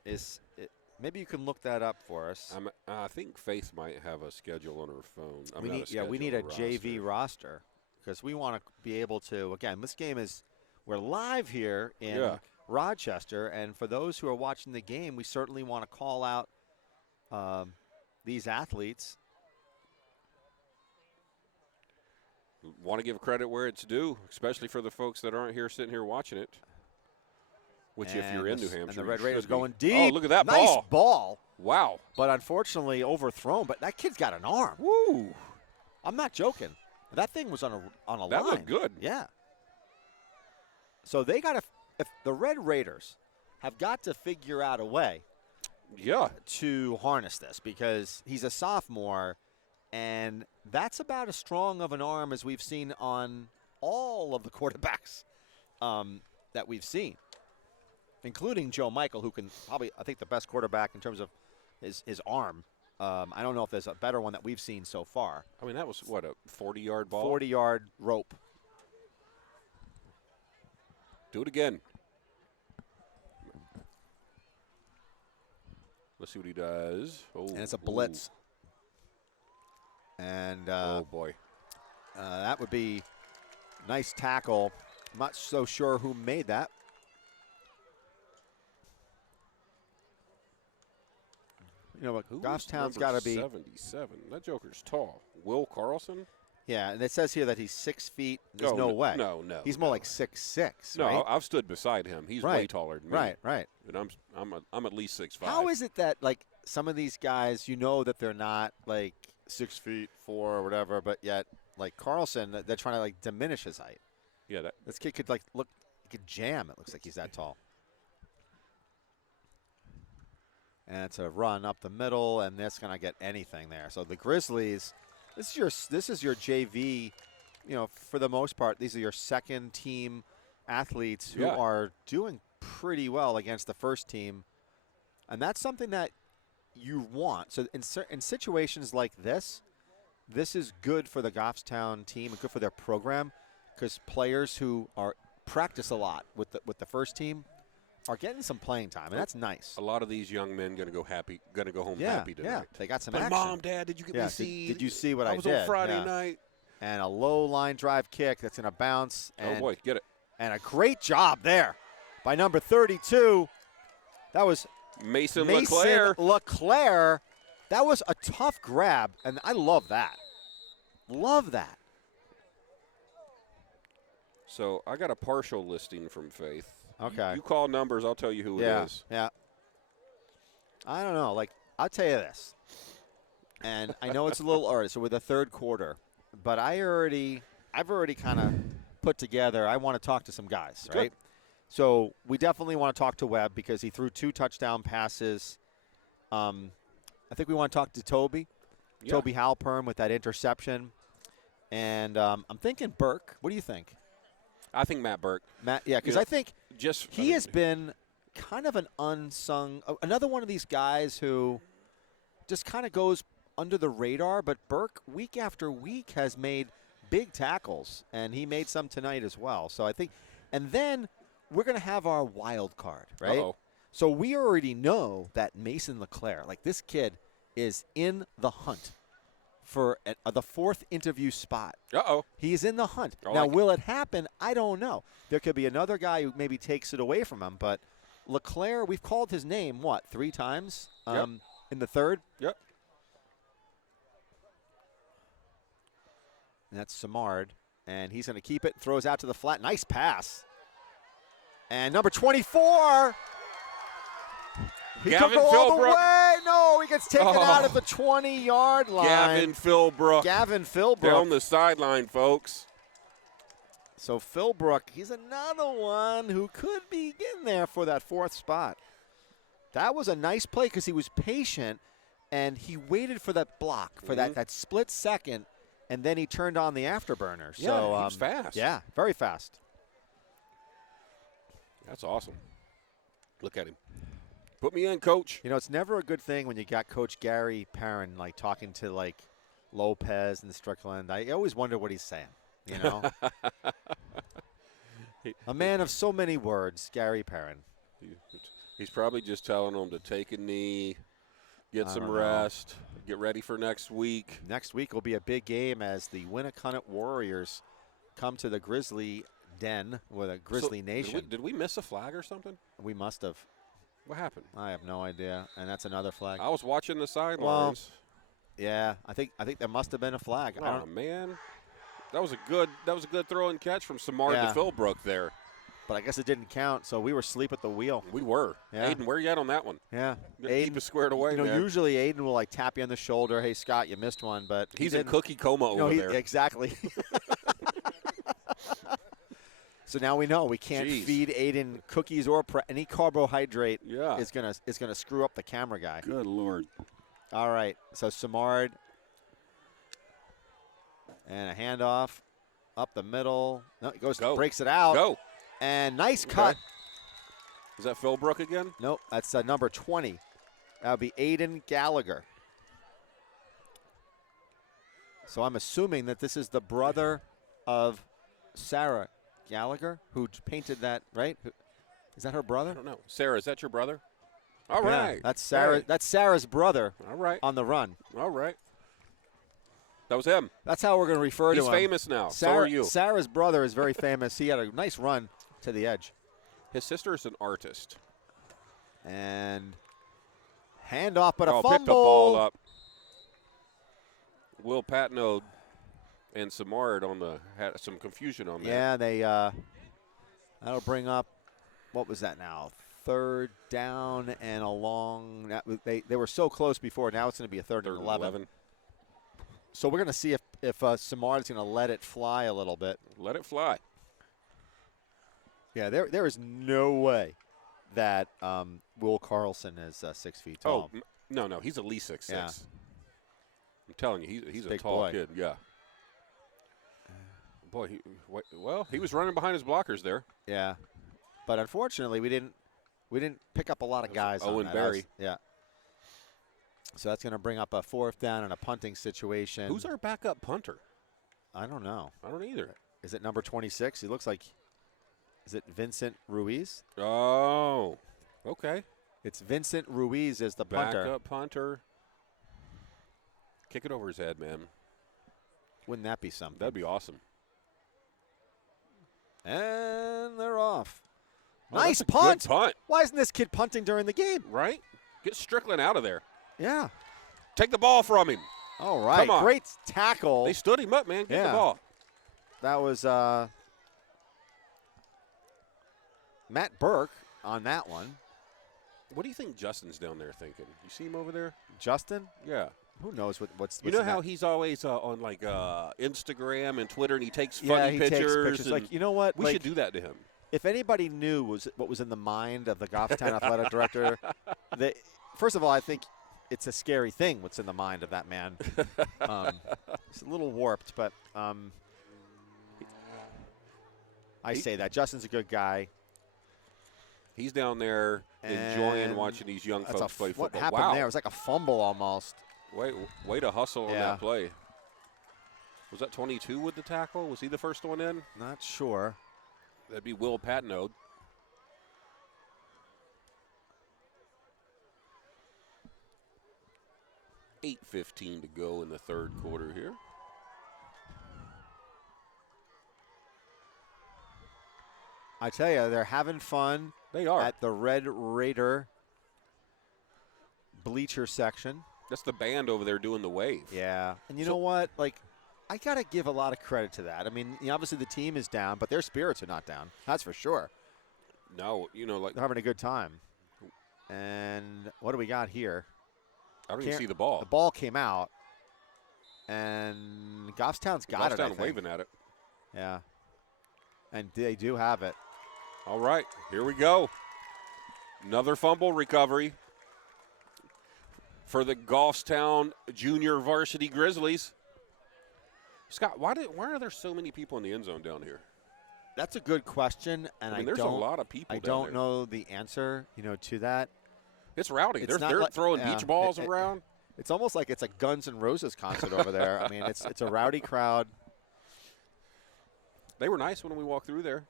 is it, maybe you can look that up for us. I think Faith might have a schedule on her phone. We need a JV roster because we want to be able to. Again, this game we're live here in Rochester, and for those who are watching the game, we certainly want to call out these athletes. Want to give credit where it's due, especially for the folks that aren't here sitting here watching it. Which, if you're in New Hampshire, and the Red you Raiders should be. going deep. Oh, look at that nice ball! ball. Wow. But unfortunately overthrown. But that kid's got an arm. Woo! I'm not joking. That thing was on a line. That looked good. Yeah. So they got to. If the Red Raiders have got to figure out a way. Yeah. To harness this, because he's a sophomore, and that's about as strong of an arm as we've seen on all of the quarterbacks that we've seen, including Joe Michael, who can probably, I think, the best quarterback in terms of his arm. I don't know if there's a better one that we've seen so far. I mean, that was, what, a 40-yard ball? 40-yard rope. Do it again. Let's see what he does. Oh, And it's a blitz. And oh, boy. that would be nice tackle. I'm not so sure who made that. But Who Goffstown's is got number to be. 77. That joker's tall. Will Carlson? Yeah, and it says here that he's 6 feet. There's Oh, no way. No. He's more like 6'6". No, right? I've stood beside him. He's Right. way taller than me. Right. And I'm at least 6'5". How is it that some of these guys, that they're not 6 feet 4 or whatever, but yet Carlson, they're trying to diminish his height. Yeah, This kid could look, he could jam. It looks like he's that tall. And it's a run up the middle, and that's gonna get anything there. So the Grizzlies, this is your JV. For the most part, these are your second team athletes who are doing pretty well against the first team, and that's something that you want. So in situations like this, this is good for the Goffstown team and good for their program because players who practice a lot with the first team are getting some playing time, and that's nice. A lot of these young men going to go home happy tonight. Yeah, they got some but action. Mom, Dad, did you get me to see? Did you see what I did? I was on Friday night. And a low line drive kick that's going to bounce. And, oh, boy, get it. And a great job there by number 32. That was Mason LeClaire. That was a tough grab, and I love that. Love that. So I got a partial listing from Faith. Okay. You call numbers, I'll tell you who it is. Yeah. I don't know. Like, I'll tell you this. And I know it's a little early, so we're the third quarter. But I've already kind of put together, I want to talk to some guys, right? Good. So we definitely want to talk to Webb because he threw 2 touchdown passes. I think we want to talk to Toby Halpern with that interception. And I'm thinking Burke. What do you think? I think Matt Burke. Because I think he has been kind of an unsung, another one of these guys who just kind of goes under the radar, but Burke week after week has made big tackles, and he made some tonight as well. So I think, and then we're going to have our wild card, right? Uh-oh. So we already know that Mason LeClaire, like this kid, is in the hunt for the 4th interview spot. Uh-oh. He's in the hunt. Now, will it happen? I don't know. There could be another guy who maybe takes it away from him, but LeClaire, we've called his name, 3 times in the third? Yep. And that's Simard, and he's going to keep it, throws out to the flat. Nice pass. And number 24. He took it all the way. No, he gets taken out at the 20-yard line. Gavin Philbrook. They're on the sideline, folks. So Philbrook, he's another one who could be getting there for that 4th spot. That was a nice play because he was patient, and he waited for that block, for that split second, and then he turned on the afterburner. Yeah, so, he was fast. Yeah, very fast. That's awesome. Look at him. Put me in, Coach. You know, it's never a good thing when you got Coach Gary Perrin, like, talking to, like, Lopez and Strickland. I always wonder what he's saying, you know? A man of so many words, Gary Perrin. He's probably just telling them to take a knee, get some rest, get ready for next week. Next week will be a big game as the Winnicott Warriors come to the Grizzly Den with a Grizzly Nation. Did we miss a flag or something? We must have. What happened? I have no idea, and that's another flag. I was watching the sidelines. Well, yeah, I think there must have been a flag. Oh man, that was a good throw and catch from Simard to Philbrook there. But I guess it didn't count, so we were asleep at the wheel. We were. Yeah. Aiden, where are you at on that one? Yeah. Aiden, keep us squared away, man. Usually Aiden will, like, tap you on the shoulder. Hey, Scott, you missed one. But he's in cookie coma over there. Exactly. So now we know we can't feed Aiden cookies or any carbohydrate. Yeah. is gonna screw up the camera guy. Good Lord. All right. So Simard and a handoff up the middle. No, he breaks it out. Go. And nice cut. Is that Philbrook again? Nope, that's number 20. That would be Aiden Gallagher. So I'm assuming that this is the brother of Sarah Gallagher, who painted that, right? Is that her brother? I don't know. Sarah, is that your brother? All right. That's Sarah. Right. That's Sarah's brother. All right. On the run. All right. That was him. That's how we're going to refer to him. He's famous now. So are you. Sarah's brother is very famous. He had a nice run to the edge. His sister is an artist. And handoff, but a fumble. Picked the ball up. Will Patno and Simard had some confusion on that. Yeah, they that'll bring up, what was that now? 3rd down and a long. They were so close before. Now it's going to be a 3rd and 11. So we're going to see if Simard is going to let it fly a little bit. Let it fly. Yeah, there is no way that Will Carlson is 6 feet tall. Oh, no, he's at least 6'6". Yeah. I'm telling you, he's a tall boy. kid. Yeah. Boy, he was running behind his blockers there. Yeah, but unfortunately, we didn't pick up a lot of guys. Owen on that. Berry. Yeah. So that's going to bring up a 4th down and a punting situation. Who's our backup punter? I don't know. I don't either. Is it number 26? He looks like, is it Vincent Ruiz? Oh, okay. It's Vincent Ruiz as the punter. Backup punter. Kick it over his head, man. Wouldn't that be something? That'd be awesome. And they're off. Oh, nice that's a punt. Good punt. Why isn't this kid punting during the game? Right? Get Strickland out of there. Yeah. Take the ball from him. All right. Come on. Great tackle. They stood him up, man. Get the ball. That was Matt Burke on that one. What do you think Justin's down there thinking? You see him over there? Justin? Yeah. Who knows what's you know how he's always on like Instagram and Twitter, and he takes funny pictures. pictures. Takes like, you know what? We should do that to him. If anybody knew what was in the mind of the Goffstown athletic director, first of all, I think it's a scary thing what's in the mind of that man. It's a little warped, but I say that. Justin's a good guy. He's down there enjoying watching these young folks play football. What happened there? It was like a fumble almost. Way to hustle on that play. Was that 22 with the tackle? Was he the first one in? Not sure. That'd be Will Patnode. $8:15 to go in the third quarter here. I tell you, they're having fun. They are. At the Red Raider bleacher section. That's the band over there doing the wave. Yeah. And you know what? Like, I got to give a lot of credit to that. I mean, obviously the team is down, but their spirits are not down. That's for sure. No, like they're having a good time. And what do we got here? I don't even see the ball. The ball came out, and Goffstown's got it, I think. Waving at it. Yeah. And they do have it. All right, here we go. Another fumble recovery for the Goffstown Junior Varsity Grizzlies. Scott, why are there so many people in the end zone down here? That's a good question, and there's a lot of people. I don't know the answer, to that. It's rowdy. They're throwing beach balls around. It's almost like it's a Guns N' Roses concert over there. I mean, it's a rowdy crowd. They were nice when we walked through there.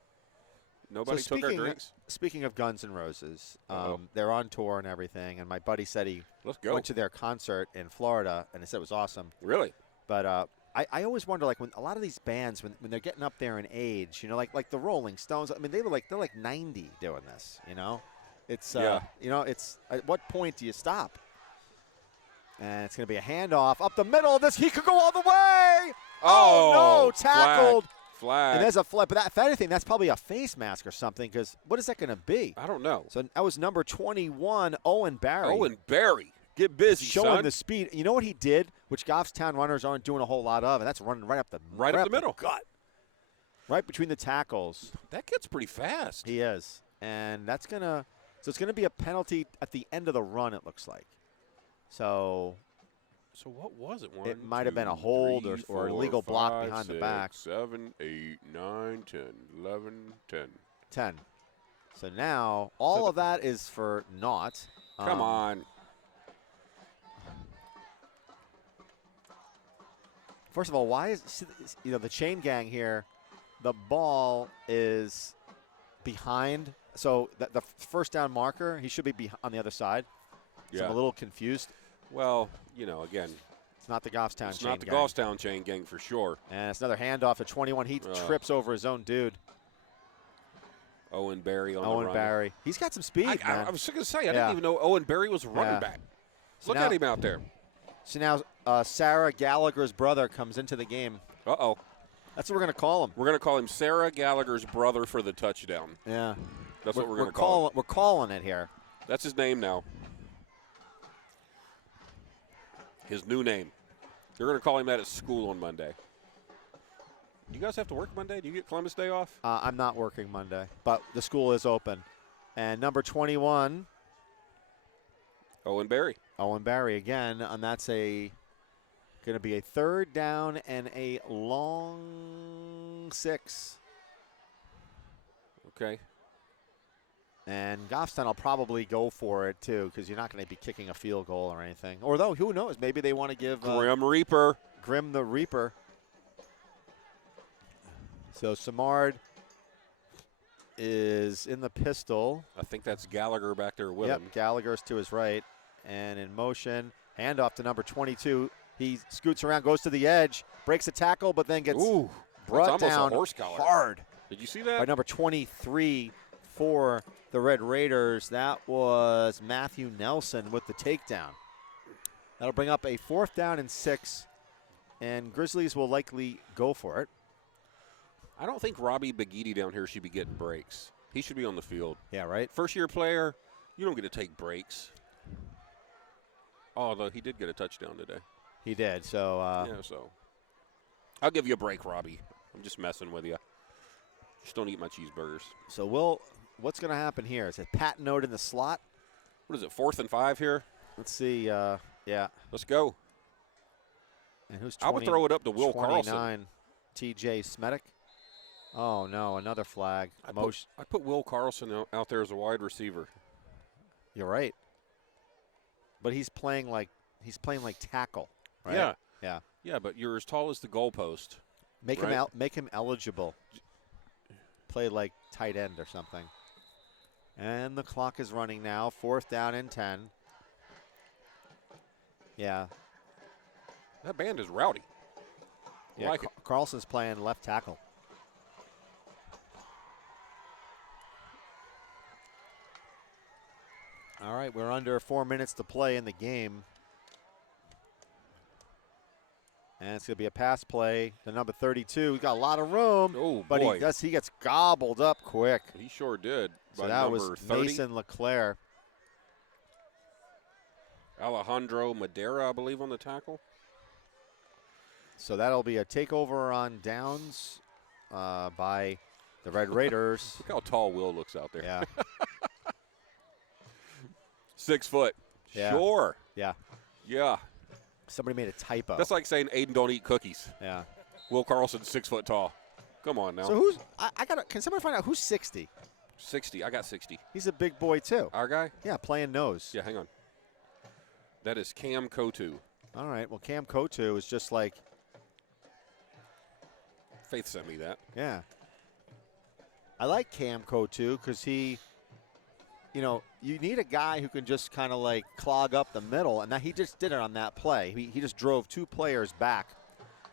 Nobody took our drinks. Speaking of Guns N' Roses, they're on tour and everything, and my buddy said he went to their concert in Florida, and he said it was awesome. Really? But I always wonder, like, when a lot of these bands, when they're getting up there in age, like the Rolling Stones, I mean, they're like 90 doing this, It's, it's at what point do you stop? And it's going to be a handoff up the middle of this. He could go all the way. Oh no, tackled. Flag. And there's a flag, but if anything, that's probably a face mask or something, because what is that going to be? I don't know. So that was number 21, Owen Barry. Owen Barry. Get busy, showing the speed. You know what he did, which Goffstown runners aren't doing a whole lot of, and that's running right up the middle. Gut. Right between the tackles. That kid's pretty fast. He is. And that's going to – so it's going to be a penalty at the end of the run, it looks like. So what was it? It might have been a hold or a legal block behind the back. 7, 8, 9, 10, 11, 10. 10. So now all of that is for naught. Come on. First of all, why is the chain gang here? The ball is behind. So the first down marker, he should be on the other side. So I'm a little confused. Well, again, it's not the Goffstown chain gang. It's not the Goffstown chain gang for sure. And it's another handoff at 21. He trips over his own dude. Owen Barry on the run. Owen Barry. He's got some speed, man. I was going to say, I didn't even know Owen Barry was a running back. Look at him out there. So now Sarah Gallagher's brother comes into the game. Uh-oh. That's what we're going to call him. We're going to call him Sarah Gallagher's brother for the touchdown. Yeah. That's what we're going to call him. We're calling it here. That's his name now. His new name. They're going to call him that at school on Monday. Do you guys have to work Monday? Do you get Columbus Day off? I'm not working Monday, but the school is open. And number 21. Owen Barry. Owen Barry again, and that's going to be a third down and a long 6. Okay. And Goffstown will probably go for it, too, because you're not going to be kicking a field goal or anything. Or, though, who knows? Maybe they want to give Grim Reaper. Grim the Reaper. So Samard is in the pistol. I think that's Gallagher back there with him. Yep, Gallagher's to his right. And in motion, handoff to number 22. He scoots around, goes to the edge, breaks a tackle, but then gets brought down hard. Did you see that? By number 23 for the Red Raiders. That was Matthew Nelson with the takedown. That'll bring up a 4th down and 6, and Grizzlies will likely go for it. I don't think Robbie Bagidi down here should be getting breaks. He should be on the field. Yeah, right? First-year player, you don't get to take breaks. Although he did get a touchdown today. He did, so. So I'll give you a break, Robbie. I'm just messing with you. Just don't eat my cheeseburgers. So what's going to happen here? Is it Pat Note in the slot? What is it, 4th and 5 here? Let's see. Yeah. Let's go. And who's 20, I would throw it up to Will 29, Carlson. TJ Smedick. Oh, no, another flag. I put Will Carlson out there as a wide receiver. You're right. But he's playing like tackle, right? Yeah. Yeah, but you're as tall as the goalpost. Make him eligible. Play like tight end or something. And the clock is running now. 4th down and 10. Yeah. That band is rowdy. Yeah, like Carlson's playing left tackle. All right, we're under 4 minutes to play in the game. And it's going to be a pass play to number 32. He's got a lot of room. Oh, but boy. he gets gobbled up quick. He sure did. So that was 30. Mason LeClaire. Alejandro Madera, I believe, on the tackle. So that'll be a takeover on downs by the Red Raiders. Look how tall Will looks out there. Yeah. 6 foot. Yeah. Sure. Yeah. Yeah. Somebody made a typo. That's like saying Aiden don't eat cookies. Yeah. Will Carlson's 6 foot tall. Come on now. So who's can somebody find out who's 60? 60. I got 60. He's a big boy too. Our guy? Yeah, playing nose. Yeah, hang on. That is Cam Kotu. All right. Well, Cam Kotu is just like. Faith sent me that. Yeah. I like Cam Kotu because he, you need a guy who can just kind of like clog up the middle, and he just did it on that play. He just drove 2 players back.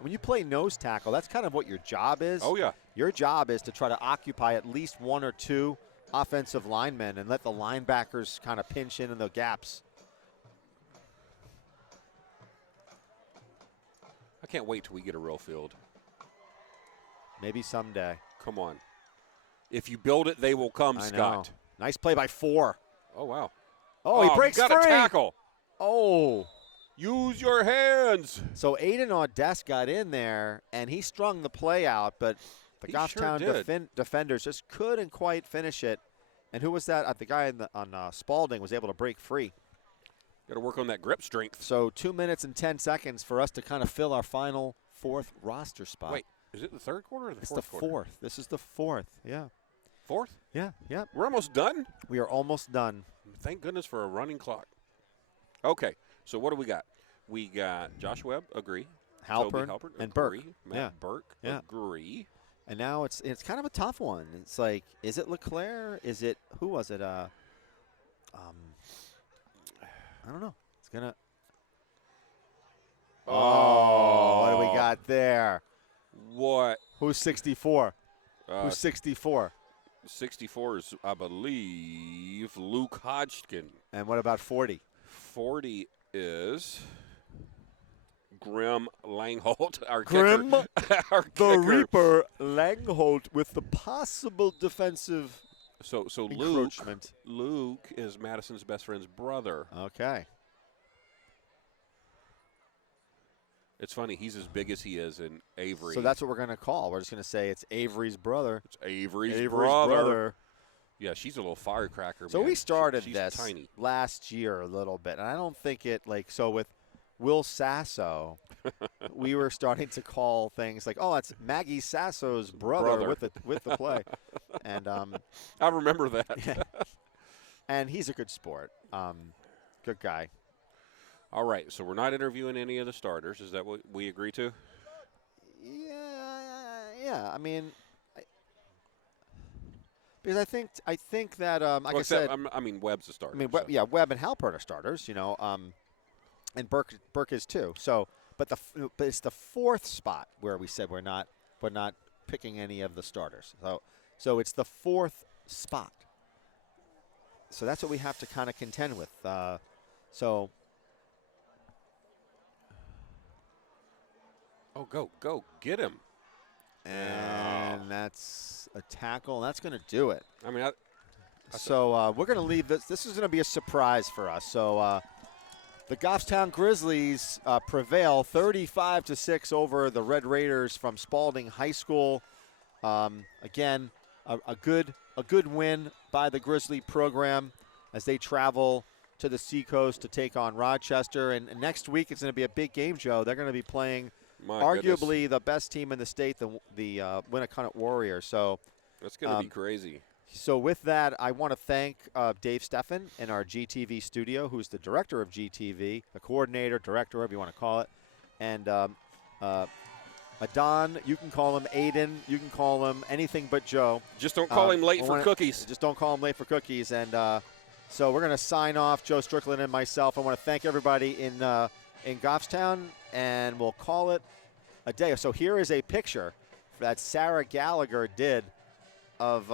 When you play nose tackle, that's kind of what your job is. Oh, yeah. Your job is to try to occupy at least 1 or 2 offensive linemen and let the linebackers kind of pinch in the gaps. I can't wait till we get a real field. Maybe someday. Come on. If you build it, they will come, I Scott. know. Nice play by 4. Oh, wow. Oh, he breaks got free. A tackle. Oh. Use your hands. So Aiden Audess got in there, and he strung the play out, but the Goffstown defenders just couldn't quite finish it. And who was that? The guy on Spaulding was able to break free. Got to work on that grip strength. So 2 minutes and 10 seconds for us to kind of fill our final 4th roster spot. Wait, is it the 3rd quarter or the 4th quarter? It's the 4th. This is the 4th, yeah. 4th? Yeah. We're almost done? We are almost done. Thank goodness for a running clock. Okay, so what do we got? We got Josh Webb, agree. Toby Halpern and Burke. Matt Burke, agree. And now it's kind of a tough one. It's like, is it LeClaire? Is it, who was it? I don't know. It's going to. Oh, what do we got there? What? Who's 64? Who's 64? 64 is, I believe, Luke Hodgkin. And what about 40? 40 is Grim Langholt, our Grim, kicker. Our the kicker. Reaper Langholt with the possible defensive So encroachment. Luke is Madison's best friend's brother. Okay. It's funny. He's as big as he is in Avery. So that's what we're going to call. We're just going to say it's Avery's brother. It's Avery's brother. Yeah, she's a little firecracker. So man. we started she's this tiny. last year a little bit, and I don't think it so with Will Sasso, we were starting to call things like, oh, it's Maggie Sasso's brother. with the play, and I remember that. Yeah. And he's a good sport. Good guy. All right, so we're not interviewing any of the starters. Is that what we agree to? Yeah. I mean, because I think that like I said, I mean Webb's a starter. I mean, Webb and Halpern are starters. And Burke is too. So, but it's the fourth spot where we said we're not picking any of the starters. So it's the fourth spot. So that's what we have to kind of contend with. Go, get him. And that's a tackle. And that's going to do it. I mean, we're going to leave this. This is going to be a surprise for us. So the Goffstown Grizzlies prevail 35-6 over the Red Raiders from Spaulding High School. Again, a good win by the Grizzly program as they travel to the Seacoast to take on Rochester. And next week it's going to be a big game, Joe. They're going to be playing arguably the best team in the state, the Winnicott Warriors. So that's going to be crazy. So with that, I want to thank Dave Steffen in our GTV studio, who's the director of GTV, the coordinator, director, whatever you want to call it. And Adon, you can call him Aiden, you can call him anything but Joe. Just don't call him late for cookies. Just don't call him late for cookies. And so we're going to sign off, Joe Strickland and myself. I want to thank everybody in Goffstown, and we'll call it a day. So here is a picture that Sarah Gallagher did of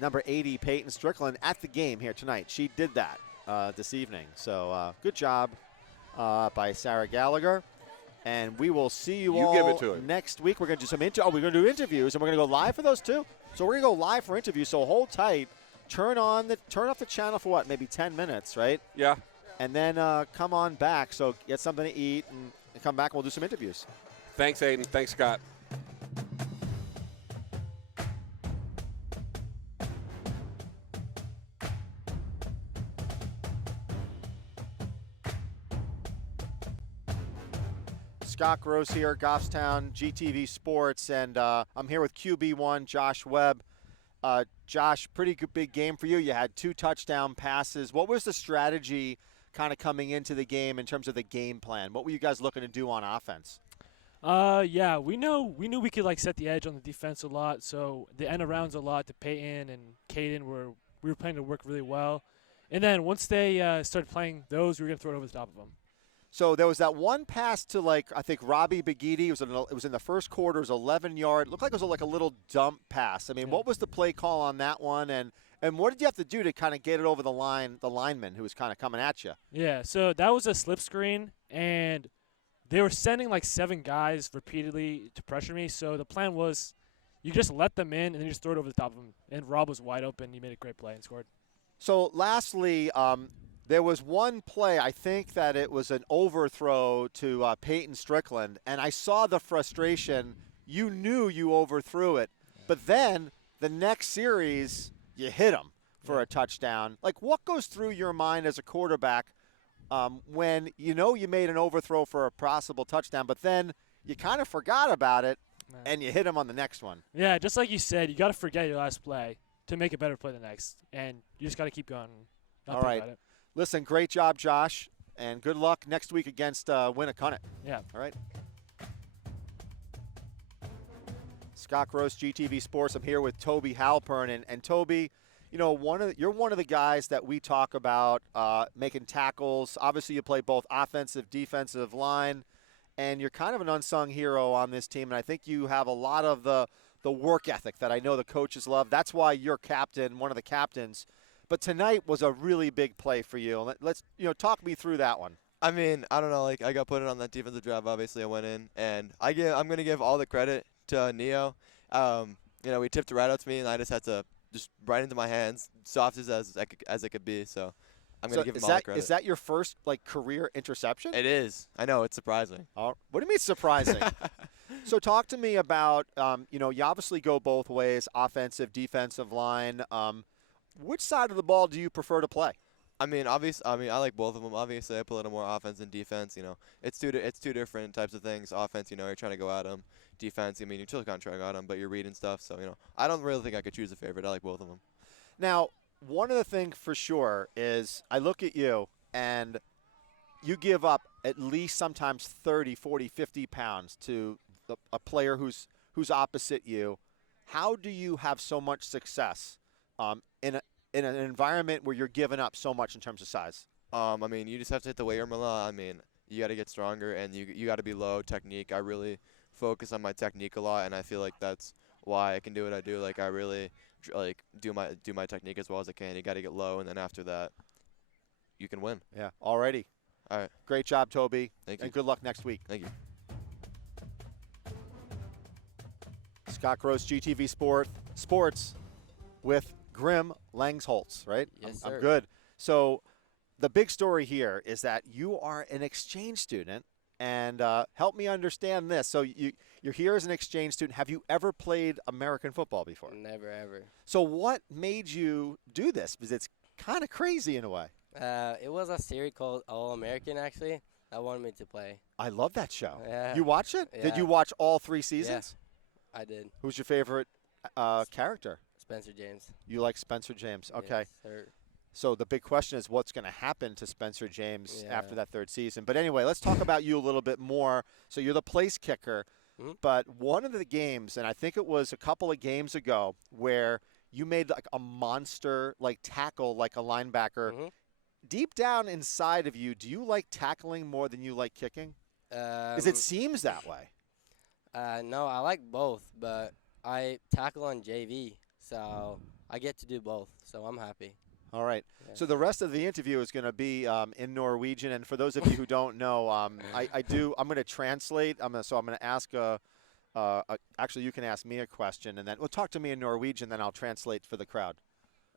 number 80, Peyton Strickland, at the game here tonight. She did that this evening. So good job by Sarah Gallagher. And we will see you all give it to him. Next week. We're going to do we're going to do interviews, and we're going to go live for those too. So we're going to go live for interviews. So hold tight. Turn off the channel for what? Maybe 10 minutes, right? Yeah. And then come on back. So get something to eat and come back and we'll do some interviews. Thanks, Aiden. Thanks, Scott. Scott Gross here, Goffstown, GTV Sports, and I'm here with QB1, Josh Webb. Josh, pretty good big game for you. You had 2 touchdown passes. What was the strategy kind of coming into the game in terms of the game plan? What were you guys looking to do on offense? Yeah, we knew we could set the edge on the defense a lot. So the end arounds a lot to Peyton and Caden we were playing to work really well. And then once they started playing those, we were gonna throw it over the top of them. So there was that one pass to I think Robbie Bagidi. It was in the first quarter. It was 11-yard. Looked like it was a little dump pass. I mean, What was the play call on that one? And what did you have to do to kind of get it over the line, the lineman who was kind of coming at you? Yeah, so that was a slip screen, and they were sending 7 guys repeatedly to pressure me. So the plan was you just let them in and then you just throw it over the top of them. And Rob was wide open. He made a great play and scored. So lastly, there was one play, I think that it was an overthrow to Peyton Strickland, and I saw the frustration. You knew you overthrew it, but then the next series you hit him for a touchdown. What goes through your mind as a quarterback when you made an overthrow for a possible touchdown, but then you kind of forgot about it and you hit him on the next one? Yeah, just like you said, you got to forget your last play to make a better play the next, and you just got to keep going. All right. Listen, great job, Josh, and good luck next week against Winnicott. Yeah. All right. Scott Gross, GTV Sports. I'm here with Toby Halpern, and Toby, you're one of the guys that we talk about making tackles. Obviously, you play both offensive, defensive line, and you're kind of an unsung hero on this team. And I think you have a lot of the work ethic that I know the coaches love. That's why you're captain, one of the captains. But tonight was a really big play for you. Let's talk me through that one. I mean, I don't know. I got put in on that defensive drive. Obviously, I went in, and I'm gonna give all the credit to Neo. He tipped it right out to me, and I just had to right into my hands, soft as it could be. So I'm gonna give him all the credit. Is that your first career interception? It is. I know, it's surprising. What do you mean surprising? So talk to me about you obviously go both ways, offensive, defensive line. Which side of the ball do you prefer to play? I like both of them. Obviously, I play a little more offense than defense. It's two different types of things. Offense, you're trying to go at them. Defense, you still kind of try to go at them, but you're reading stuff. So, I don't really think I could choose a favorite. I like both of them. Now, one of the things for sure is I look at you and you give up at least sometimes 30, 40, 50 pounds to a player who's opposite you. How do you have so much success in an environment where you're giving up so much in terms of size? I mean, you just have to hit the weight room a lot. I mean, you got to get stronger, and you got to be low technique. I really focus on my technique a lot, and I feel like that's why I can do what I do. Like, I really do my technique as well as I can. You got to get low, and then after that, you can win. Yeah, already. All right. Great job, Toby. Thank you. And good luck next week. Thank you. Scott Gross, GTV Sports with Grim Langsholtz, right? Yes, I'm sir. good. So the big story here is that you are an exchange student, and help me understand this. So you're here as an exchange student. Have you ever played American football before? Never, ever. So what made you do this? Because it's kind of crazy in a way. It was a series called All American, actually, that wanted me to play. I love that show. Yeah. You watch it? Yeah. Did you watch all 3 seasons? I did. Who's your favorite character? Spencer James. You like Spencer James. Okay. Yes, sir. So the big question is what's going to happen to Spencer James Yeah. after that 3rd season. But anyway, let's talk about you a little bit more. So you're the place kicker. Mhm. But one of the games, and I think it was a couple of games ago, where you made like a monster tackle like a linebacker. Mhm. Deep down inside of you, do you like tackling more than you like kicking? Because it seems that way. No, I like both, but I tackle on JV, so I get to do both, so I'm happy. All right. Yeah. So the rest of the interview is going to be in Norwegian, and for those of you who don't know, I'm going to translate. I'm going to ask actually, you can ask me a question, and then talk to me in Norwegian, then I'll translate for the crowd.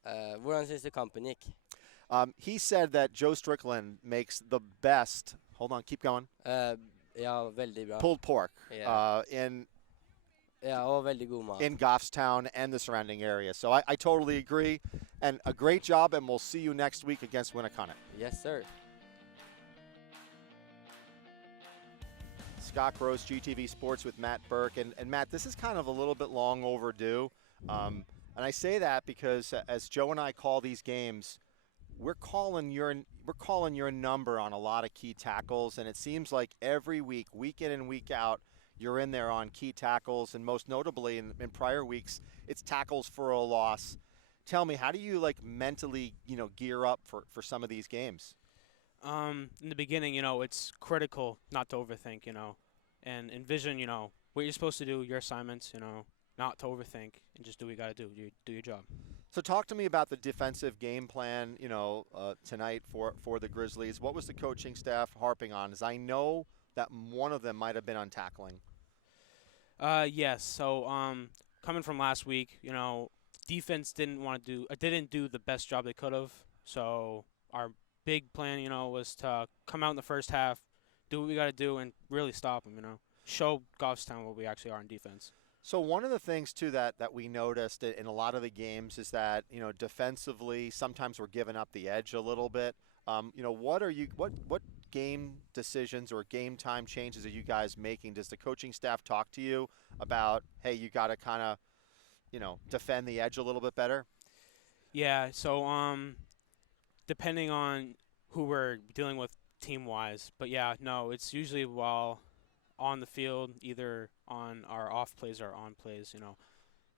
Hvordan synes du kampen gikk? He said that Joe Strickland makes the best. Hold on, keep going. Ja, veldig bra. Pulled pork Yeah. in og veldig god mat. Goffstown and the surrounding area. So I totally agree, and a great job, and we'll see you next week against Winnicott. Yes, sir. Scott Gross, GTV Sports with Matt Burke. And Matt, this is kind of a little bit long overdue. And I say that because as Joe and I call these games, we're calling your number on a lot of key tackles, and it seems like every week, week in and week out, you're in there on key tackles, and most notably in prior weeks, it's tackles for a loss. Tell me, how do you mentally, gear up for some of these games? In the beginning, it's critical not to overthink, and envision, what you're supposed to do, your assignments, not to overthink, and just do what you got to do. You do your job. So talk to me about the defensive game plan, tonight for the Grizzlies. What was the coaching staff harping on? As I know that one of them might have been on tackling. Yes. So coming from last week, defense didn't do the best job they could have. So our big plan, was to come out in the first half, do what we got to do, and really stop them. Show Goffstown what we actually are in defense. So one of the things, too, that we noticed in a lot of the games is that, defensively, sometimes we're giving up the edge a little bit. What game decisions or game time changes are you guys making? Does the coaching staff talk to you about, hey, you got to kind of, defend the edge a little bit better? Yeah, so depending on who we're dealing with team-wise. But, yeah, no, it's usually while on the field, either on our off plays or on plays,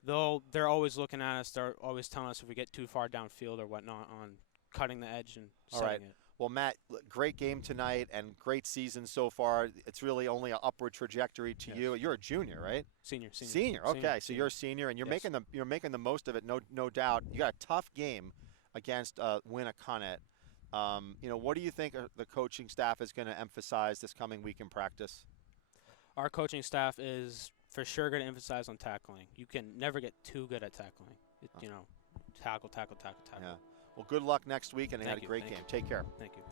they're always looking at us. They're always telling us if we get too far downfield or whatnot on cutting the edge and All right. setting it. Well, Matt, great game tonight and great season so far. It's really only an upward trajectory to you. You're a junior, right? Senior. Okay, so you're a senior, and you're making the most of it. No doubt. You got a tough game against Winnicott. What do you think the coaching staff is going to emphasize this coming week in practice? Our coaching staff is for sure going to emphasize on tackling. You can never get too good at tackling. Tackle. Yeah. Well, good luck next week, and you had a great Thank game. Take care. Thank you.